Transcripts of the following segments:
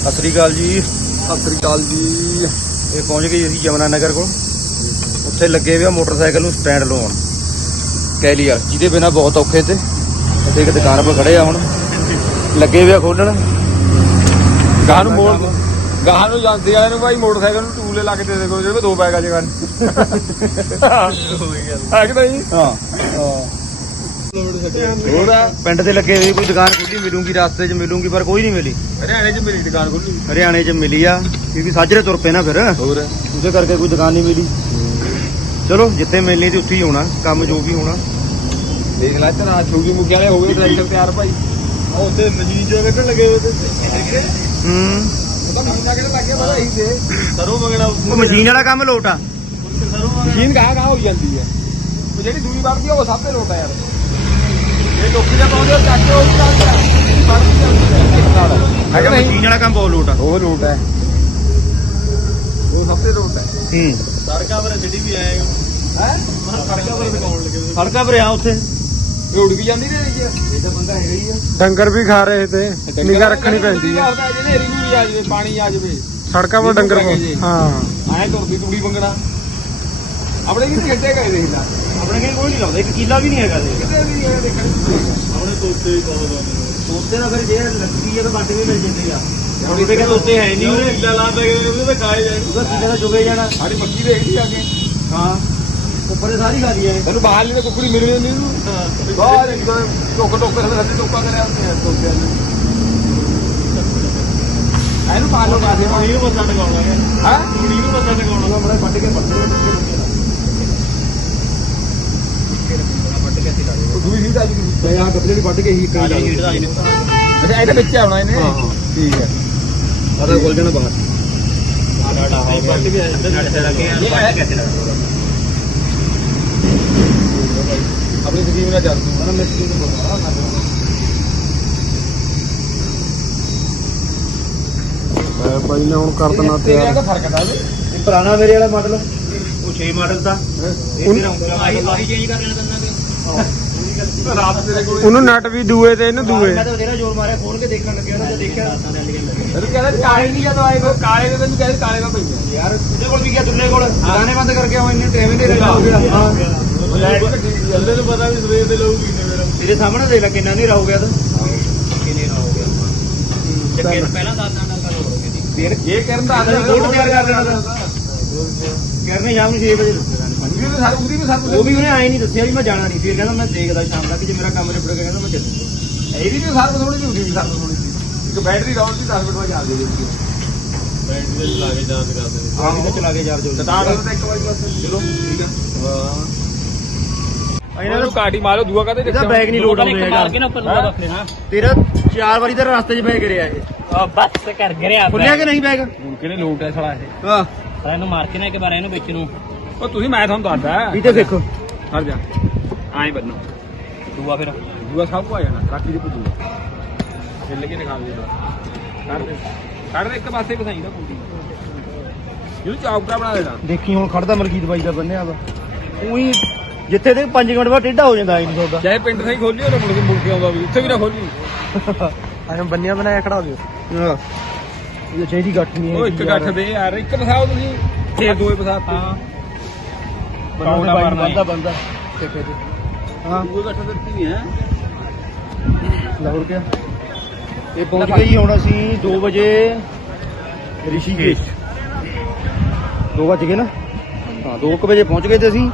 ਸਤਿ ਸ੍ਰੀ ਅਕਾਲ ਜੀ। ਸਤਿ ਸ੍ਰੀ ਅਕਾਲ ਜੀ। ਇਹ ਪਹੁੰਚ ਗਏ ਅਸੀਂ ਜਮਨਾ ਨਗਰ ਕੋਲ। ਉੱਥੇ ਲੱਗੇ ਹੋਏ ਆ ਮੋਟਰਸਾਈਕਲ ਨੂੰ ਸਟੈਂਡ ਲਾਉਣ। ਕੈਲੀਅਰ ਜਿਹਦੇ ਬਿਨਾ ਬਹੁਤ ਔਖੇ ਤੇ। ਇੱਥੇ ਇੱਕ ਦੁਕਾਨ 'ਤੇ ਖੜੇ ਆ ਹੁਣ। ਲੱਗੇ ਹੋਏ ਆ ਖੋਲਣ। ਗਾਹ ਨੂੰ ਮੋੜ ਗਾਹ ਨੂੰ ਜਾਂਦੇ ਵਾਲੇ ਨੂੰ ਭਾਈ ਮੋਟਰਸਾਈਕਲ ਨੂੰ ਟੂਲੇ ਲਾ ਕੇ ਦੇ ਦੇ ਕੋਈ ਜਿਹੜੇ ਦੋ ਬੈਗ ਆ ਜਗਨ ਹੈ ਕਿ ਨਹੀਂ? ਹਾਂ। ਹੋਰ ਆ ਪਿੰਡ ਤੇ ਲੱਗੇ ਹੋਏ ਕੋਈ ਦੁਕਾਨ ਖੋਲੀ ਮਿਲੂਗੀ ਰਸਤੇ 'ਚ ਮਿਲੂਗੀ ਪਰ ਕੋਈ ਨਹੀਂ ਮਿਲੀ। ਹਰਿਆਣੇ 'ਚ ਮੇਰੀ ਦੁਕਾਨ ਖੋਲੀ। ਹਰਿਆਣੇ 'ਚ ਮਿਲੀ ਆ ਕਿਉਂਕਿ ਸਾਜਰੇ ਤੁਰ ਪਏ ਨਾ ਫਿਰ। ਹੋਰ? ਉਹਦੇ ਕਰਕੇ ਕੋਈ ਦੁਕਾਨ ਨਹੀਂ ਮਿਲੀ। ਚਲੋ ਜਿੱਥੇ ਮਿਲਣੀ ਤੇ ਉੱਥੇ ਹੀ ਹੋਣਾ ਕੰਮ ਜੋ ਵੀ ਹੋਣਾ। ਦੇਖ ਲੈ ਤੇ ਰਾਤ ਛੂਗੀ ਮੁੱਗੇ ਵਾਲੇ ਹੋ ਗਏ ਟਰੈਕਟਰ ਤਿਆਰ ਭਾਈ। ਉਹ ਉੱਤੇ ਮਜੀਦ ਜੋ ਕੱਢਣ ਲੱਗੇ ਹੋਏ ਤੇ ਹੂੰ। ਉਹਦਾ ਮਹੀਨਾ ਕਿਹੜਾ ਲੱਗ ਗਿਆ ਪਤਾ ਹੀ ਤੇ ਸਰੋਂ ਮੰਗਣਾ ਉਹ ਮਸ਼ੀਨ ਵਾਲਾ ਕੰਮ ਲੋਟ ਆ। ਮਸ਼ੀਨ ਕਹਾਂ ਕਹਾਂ ਹੋ ਜਾਂਦੀ ਹੈ ਜਿਹੜੀ ਦੂਈ ਵੜਦੀ ਆ ਉਹ ਸਭ ਤੇ ਲੋਟਾ ਯਾਰ। ਇਹ ਟੋਪੀ ਦਾ ਪਾਉਂਦੇ ਉਹ ਚੱਕ ਕੇ ਉਹ ਵੀ ਨਾਲ। ਹੈ ਕਿ ਨਹੀਂ ਮਸ਼ੀਨ ਵਾਲਾ ਕੰਮ ਬਹੁਤ ਲੋਟ ਆ। ਉਹ ਲੋਟ ਹੈ। ਉਹ ਸਭ ਤੇ ਲੋਟ ਹੈ। ਹੂੰ। ਸੜਕਾਂ ਪਰ ਸਿੱਧੀ ਵੀ ਆਏਗਾ ਹੈ। ਸੜਕਾਂ ਪਰ ਦਿਖਾਉਣ ਲੱਗੇ ਸੜਕਾਂ ਪਰ ਆ ਉੱਥੇ। ਇਹ ਉੜ ਵੀ ਜਾਂਦੀ ਨੇ ਇਹ ਤਾਂ ਬੰਦਾ ਹੈਗਾ ਹੀ ਆ। ਡੰਗਰ ਵੀ ਖਾ ਰਹੇ ਤੇ ਨਿਗਾ ਰੱਖਣੀ ਪੈਂਦੀ ਹੈ ਜੇ ਨੇਰੀ ਨੂੰ ਵੀ ਆ ਜਾਵੇ ਪਾਣੀ ਆ ਜਾਵੇ। ਸੜਕਾਂ 'ਤੇ ਡੰਗਰ। ਹਾਂ। ਐਂ ਤੁਰਦੀ ਤੂੜੀ ਮੰਗਣਾ। ਆਪਣੇ ਵੀ ਖੇਡੇ ਗਏ ਦੇਖ ਲੈ। ਆਪਣੇ ਕੋਲ ਕੋਈ ਨਹੀਂ ਲਾਉਂਦਾ ਇੱਕ ਕਿੱਲਾ ਵੀ ਨਹੀਂ ਹੈਗਾ ਦੇ। ਕਿਤੇ ਵੀ ਇਹ ਦੇਖਣ ਆਪਣੇ ਤੋਤੇ ਹੀ ਬਹੁਤ ਆਉਂਦੇ ਤੋਤੇ ਦਾ ਫਿਰ ਜੇ ਲੱਗੀ ਆ ਤਾਂ ਵੱਟ ਵੀ ਮਿਲ ਜਾਂਦੇ ਆ। ਹੁਣ ਤੇ ਕਹਿੰਦੇ ਤੋਤੇ ਹੈ ਨਹੀਂ ਉਹਨੇ ਲਾ ਲਾ ਦੇ ਉਹਦੇ ਤੇ ਖਾਏ ਜਾਣ। ਉਹਦਾ ਕਿੱਲਾ ਦਾ ਜੁਗੇ ਜਾਣਾ। ਸਾਡੀ ਮੱਕੀ ਦੇਖਦੀ ਆ ਕੇ। ਹਾਂ ਉੱਪਰ ਸਾਰੀ ਖਾ ਲਈ ਐ ਤੈਨੂੰ ਬਾਹਰ ਲਈ ਤਾਂ ਕੁੱਕੜੀ ਮਿਲਣੀ ਨਹੀਂ ਨੂੰ ਬਾਹਰ ਇੱਕ ਟੋਕ ਟੋਕ ਕੇ ਸੱਜੇ ਟੋਕਾ ਕਰਿਆ ਹੁੰਦੇ ਆ ਤੋਤਿਆਂ ਨੇ। ਇਹਨੂੰ ਪਾ ਲਓ ਬਾਦੇ ਕੁੜੀ ਨੂੰ ਮੱਥਾ ਟਿਕਾਉਣਾ ਹੈ। ਹਾਂ? ਕੁੜੀ ਨੂੰ ਮੱਥਾ ਟਿਕਾਉਣਾ। ਬੜਾ ਵੱਢ ਕੇ ਪੱਟ ਦੂਈ ਹੀ ਤਾਂ ਜੀ ਆ ਗੱਬਲੇ ਦੀ ਵੱਢ ਕੇ ਹੀ ਕਰੀ ਲਾ ਅੱਛਾ ਇਹਦੇ ਵਿੱਚ ਆਉਣਾ ਇਹਨੇ? ਹਾਂ, ਹਾਂ। ਠੀਕ ਹੈ। ਆਦਾ ਕੋਲ ਜਾਣਾ ਬਾਹਰ। ਆਪਣੀ ਸਕੀਮ ਨਾਲ ਚੱਲ ਤੂੰ। ਮੈਂ ਮਿਸਤਰੀ ਨੂੰ ਬੋਲਦਾ ਬਾਈ ਨੇ ਹੁਣ ਕਰ ਦੇਣਾ ਤੇਰੇ ਤਿਆਰ। ਦਾ ਫ਼ਰਕ ਦਾ ਇਹ ਪੁਰਾਣਾ ਮੇਰੇ ਵਾਲਾ ਮਾਡਲ ਉਹ 6 ਮਾਡਲ ਦਾ। ਇਹ ਤੇਰਾ ਉਂਗਲਾ ਮਾਡਲ ਚੇਂਜ ਕਰ ਲੈਣਾ ਤੰਨਾ ਰਾਤ ਤੇਰੇ ਕੋਲ ਉਹਨੂੰ ਨਟ ਵੀ ਦੂਏ ਤੇ ਇਹਨੂੰ ਦੂਏ। ਮੈਂ ਤਾਂ ਤੇਰਾ ਜ਼ੋਰ ਮਾਰਿਆ ਖੋਲ ਕੇ ਦੇਖਣ ਲੱਗਿਆ ਨਾ ਤੇ ਦੇਖਿਆ। ਤੈਨੂੰ ਕਹਿੰਦਾ ਕਾਲੇ ਨਹੀਂ ਜਦੋਂ ਆਏ ਕੋ ਕਾਲੇ ਦੇ ਤੈਨੂੰ ਕਹਿੰਦੇ ਕਾਲੇ ਦਾ ਪਈਆ। ਯਾਰ ਉਹਦੇ ਕੋਲ ਵੀ ਗਿਆ ਦੁੱਲੇ ਕੋਲ। ਦੁਕਾਨੇ ਬੰਦ ਕਰਕੇ ਆਉਂ ਇੰਨੇ ਟਾਈਮ ਹੀ ਨਹੀਂ ਰਹਿਣਾ ਹੋ। ਗਿਆ ਹਾਂ। ਜੱਲੇ ਨੂੰ ਪਤਾ ਵੀ ਸਵੇਰ ਦੇ ਲੋਕ ਪੀਨੇ ਮੇਰਾ ਤੇਰੇ ਸਾਹਮਣੇ ਦੇਖ ਲੈ ਕਿੰਨਾ ਹਨੇਰਾ ਹੋ ਗਿਆ ਤਾਂ। ਕਿੰਨੇ ਹੋ ਗਿਆ। ਚੱਕੇ ਪਹਿਲਾਂ ਫੇਰ ਇਹ ਕਰਨ ਦਾ ਅਸੀਂ ਕੋਟ ਤਿਆਰ ਕਰ ਤਾਂ ਕਰਨੇ ਸ਼ਾਮ ਨੂੰ 6 ਵਜੇ। ਉਹਦੀ ਵੀ ਸਾਰੇ ਉਹਦੀ ਵੀ ਸਾਰੇ ਉਹ ਵੀ ਉਹਨੇ ਆਏ ਨਹੀਂ ਦੱਸਿਆ ਵੀ ਮੈਂ ਜਾਣਾ ਨਹੀਂ। ਫਿਰ ਕਹਿੰਦਾ ਮੈਂ ਦੇਖਦਾ ਸ਼ਾਮ ਤੱਕ ਜੇ ਮੇਰਾ ਕੰਮ ਨਿਬੜ ਗਿਆ ਕਹਿੰਦਾ ਮੈਂ ਚੱਲੂਗਾ ਇਹਦੀ ਵੀ ਸਾਰੇ ਥੋੜੀ ਜਿਹੀ ਉਹਦੀ ਵੀ ਸਾਰੇ ਥੋੜੀ ਜਿਹੀ ਇੱਕ ਬੈਟਰੀ ਡਾਊਨ ਸੀ 10 ਮਿੰਟ ਬਾਅਦ ਚੱਲਦੀ ਜਾਂਦੀ ਬੈਟਰੀ ਤੇ ਲਾ ਕੇ ਚਾਰਜ ਕਰਦੇ ਹਾਂ ਕਿਤੇ ਚਲਾ ਕੇ ਚਾਰਜ ਹੋ ਸਟਾਰਟ ਹੋਣ ਤਾਂ ਇੱਕ ਵਾਰੀ ਬਸ ਚਲੋ ਠੀਕ ਹੈ। ਇਹਨਾਂ ਦਾ ਕਾਟੀ ਮਾਰੋ ਦੂਆ ਕਹਤੇ ਇਹਦਾ ਬੈਗ ਨਹੀਂ ਲੋਡ ਆਉਂਦਾ ਹੈਗਾ। ਤੇਰਾ ਚਾਰ ਵਾਰੀ ਤੇਰਾ ਰਸਤੇ 'ਚ ਬੈਗ ਗਿਰਿਆ ਇਹ। ਬਸ ਕਰ ਗਿਰਿਆ ਖੁੱਲਿਆ ਕਿ ਨਹੀਂ ਬੈਗ ਹੁਣ ਕਿਹਨੇ ਲੋਟ ਹੈ ਸਾਲਾ ਇਹ? ਹਾਂ ਸਾਰਾ ਇਹਨੂੰ ਮਾਰ ਕੇ ਨਾ ਇੱਕ ਵਾਰ ਇਹਨੂੰ ਵਿੱਚ ਨੂੰ। ਉਹ ਤੁਸੀਂ ਮੈਂ ਤੁਹਾਨੂੰ ਦੱਸਦਾ। ਵੀ ਤੇ ਦੇਖੋ। ਹਟ ਜਾ। ਆਏ ਬੰਨੋ ਦੂਆ ਫਿਰ। ਦੂਆ ਸਭ ਕੋ ਆ ਜਾਣਾ। ਟਰੱਕ ਦੀ ਪੁੱਜੂ ਹਿੱਲ ਕੇ ਨਿਕਾਲ ਦੇ। ਕਰ ਦੇ। ਕਰ ਦੇ ਇੱਕ ਪਾਸੇ ਫਸਾਈ ਦਾ ਕੁੰਡੀ ਜਿਹਨੂੰ ਚੌਕਟਾ ਬਣਾ ਦੇਣਾ। ਦੇਖੀ ਹੁਣ ਖੜਦਾ ਮਲਕੀਤ ਬਾਈ ਦਾ ਬੰਨਿਆ ਵਾ। ਉਹੀ ਜਿੱਥੇ ਤੇ 5 ਮਿੰਟ ਬਾਅਦ ਟੇਢਾ ਹੋ ਜਾਂਦਾ ਐ ਨਹੀਂ ਸੌਦਾ ਚਾਹੇ ਪਿੰਡ ਸਹੀ ਖੋਲੀ ਉਹ ਮੁੜ ਕੇ ਮੁੜ ਕੇ ਆਉਂਦਾ ਵੀ ਉੱਥੇ ਵੀ ਨਾ ਖੋਲੀ। ਐਂ ਬੰਨਿਆ ਬਣਾਇਆ ਖੜਾ ਦਿਓ। ਹਾਂ। ਇਹ ਚਾਹੀਦੀ ਗੱਠ ਨਹੀਂ ਉਹ ਇੱਕ ਗੱਠ ਦੇ ਯਾਰ ਇੱਕ ਫਸਾਓ ਤੁਸੀਂ। ਫੇਰ ਦੋਏ ਫਸਾਤੇ। ਹਾਂ। ਬੰਦਾ ਮਾਰਨਾ ਬੰਦਾ ਬੰਦਾ ਠੇਕੇ ਤੇ। ਹਾਂ। ਦੋਏ ਗੱਠ ਦਿੱਤੀ ਹੈ। ਲਾਹੌਰ ਕਿਆ ਇਹ ਪਹੁੰਚ ਗਏ ਜੀ ਹੁਣ ਅਸੀਂ 2 ਵਜੇ ਰਿਸ਼ੀਕੇਸ਼। 2 ਵਜੇ ਗਏ ਨਾ? ਹਾਂ 2 ਵਜੇ ਪਹੁੰਚ ਗਏ ਤੇ ਅਸੀਂ।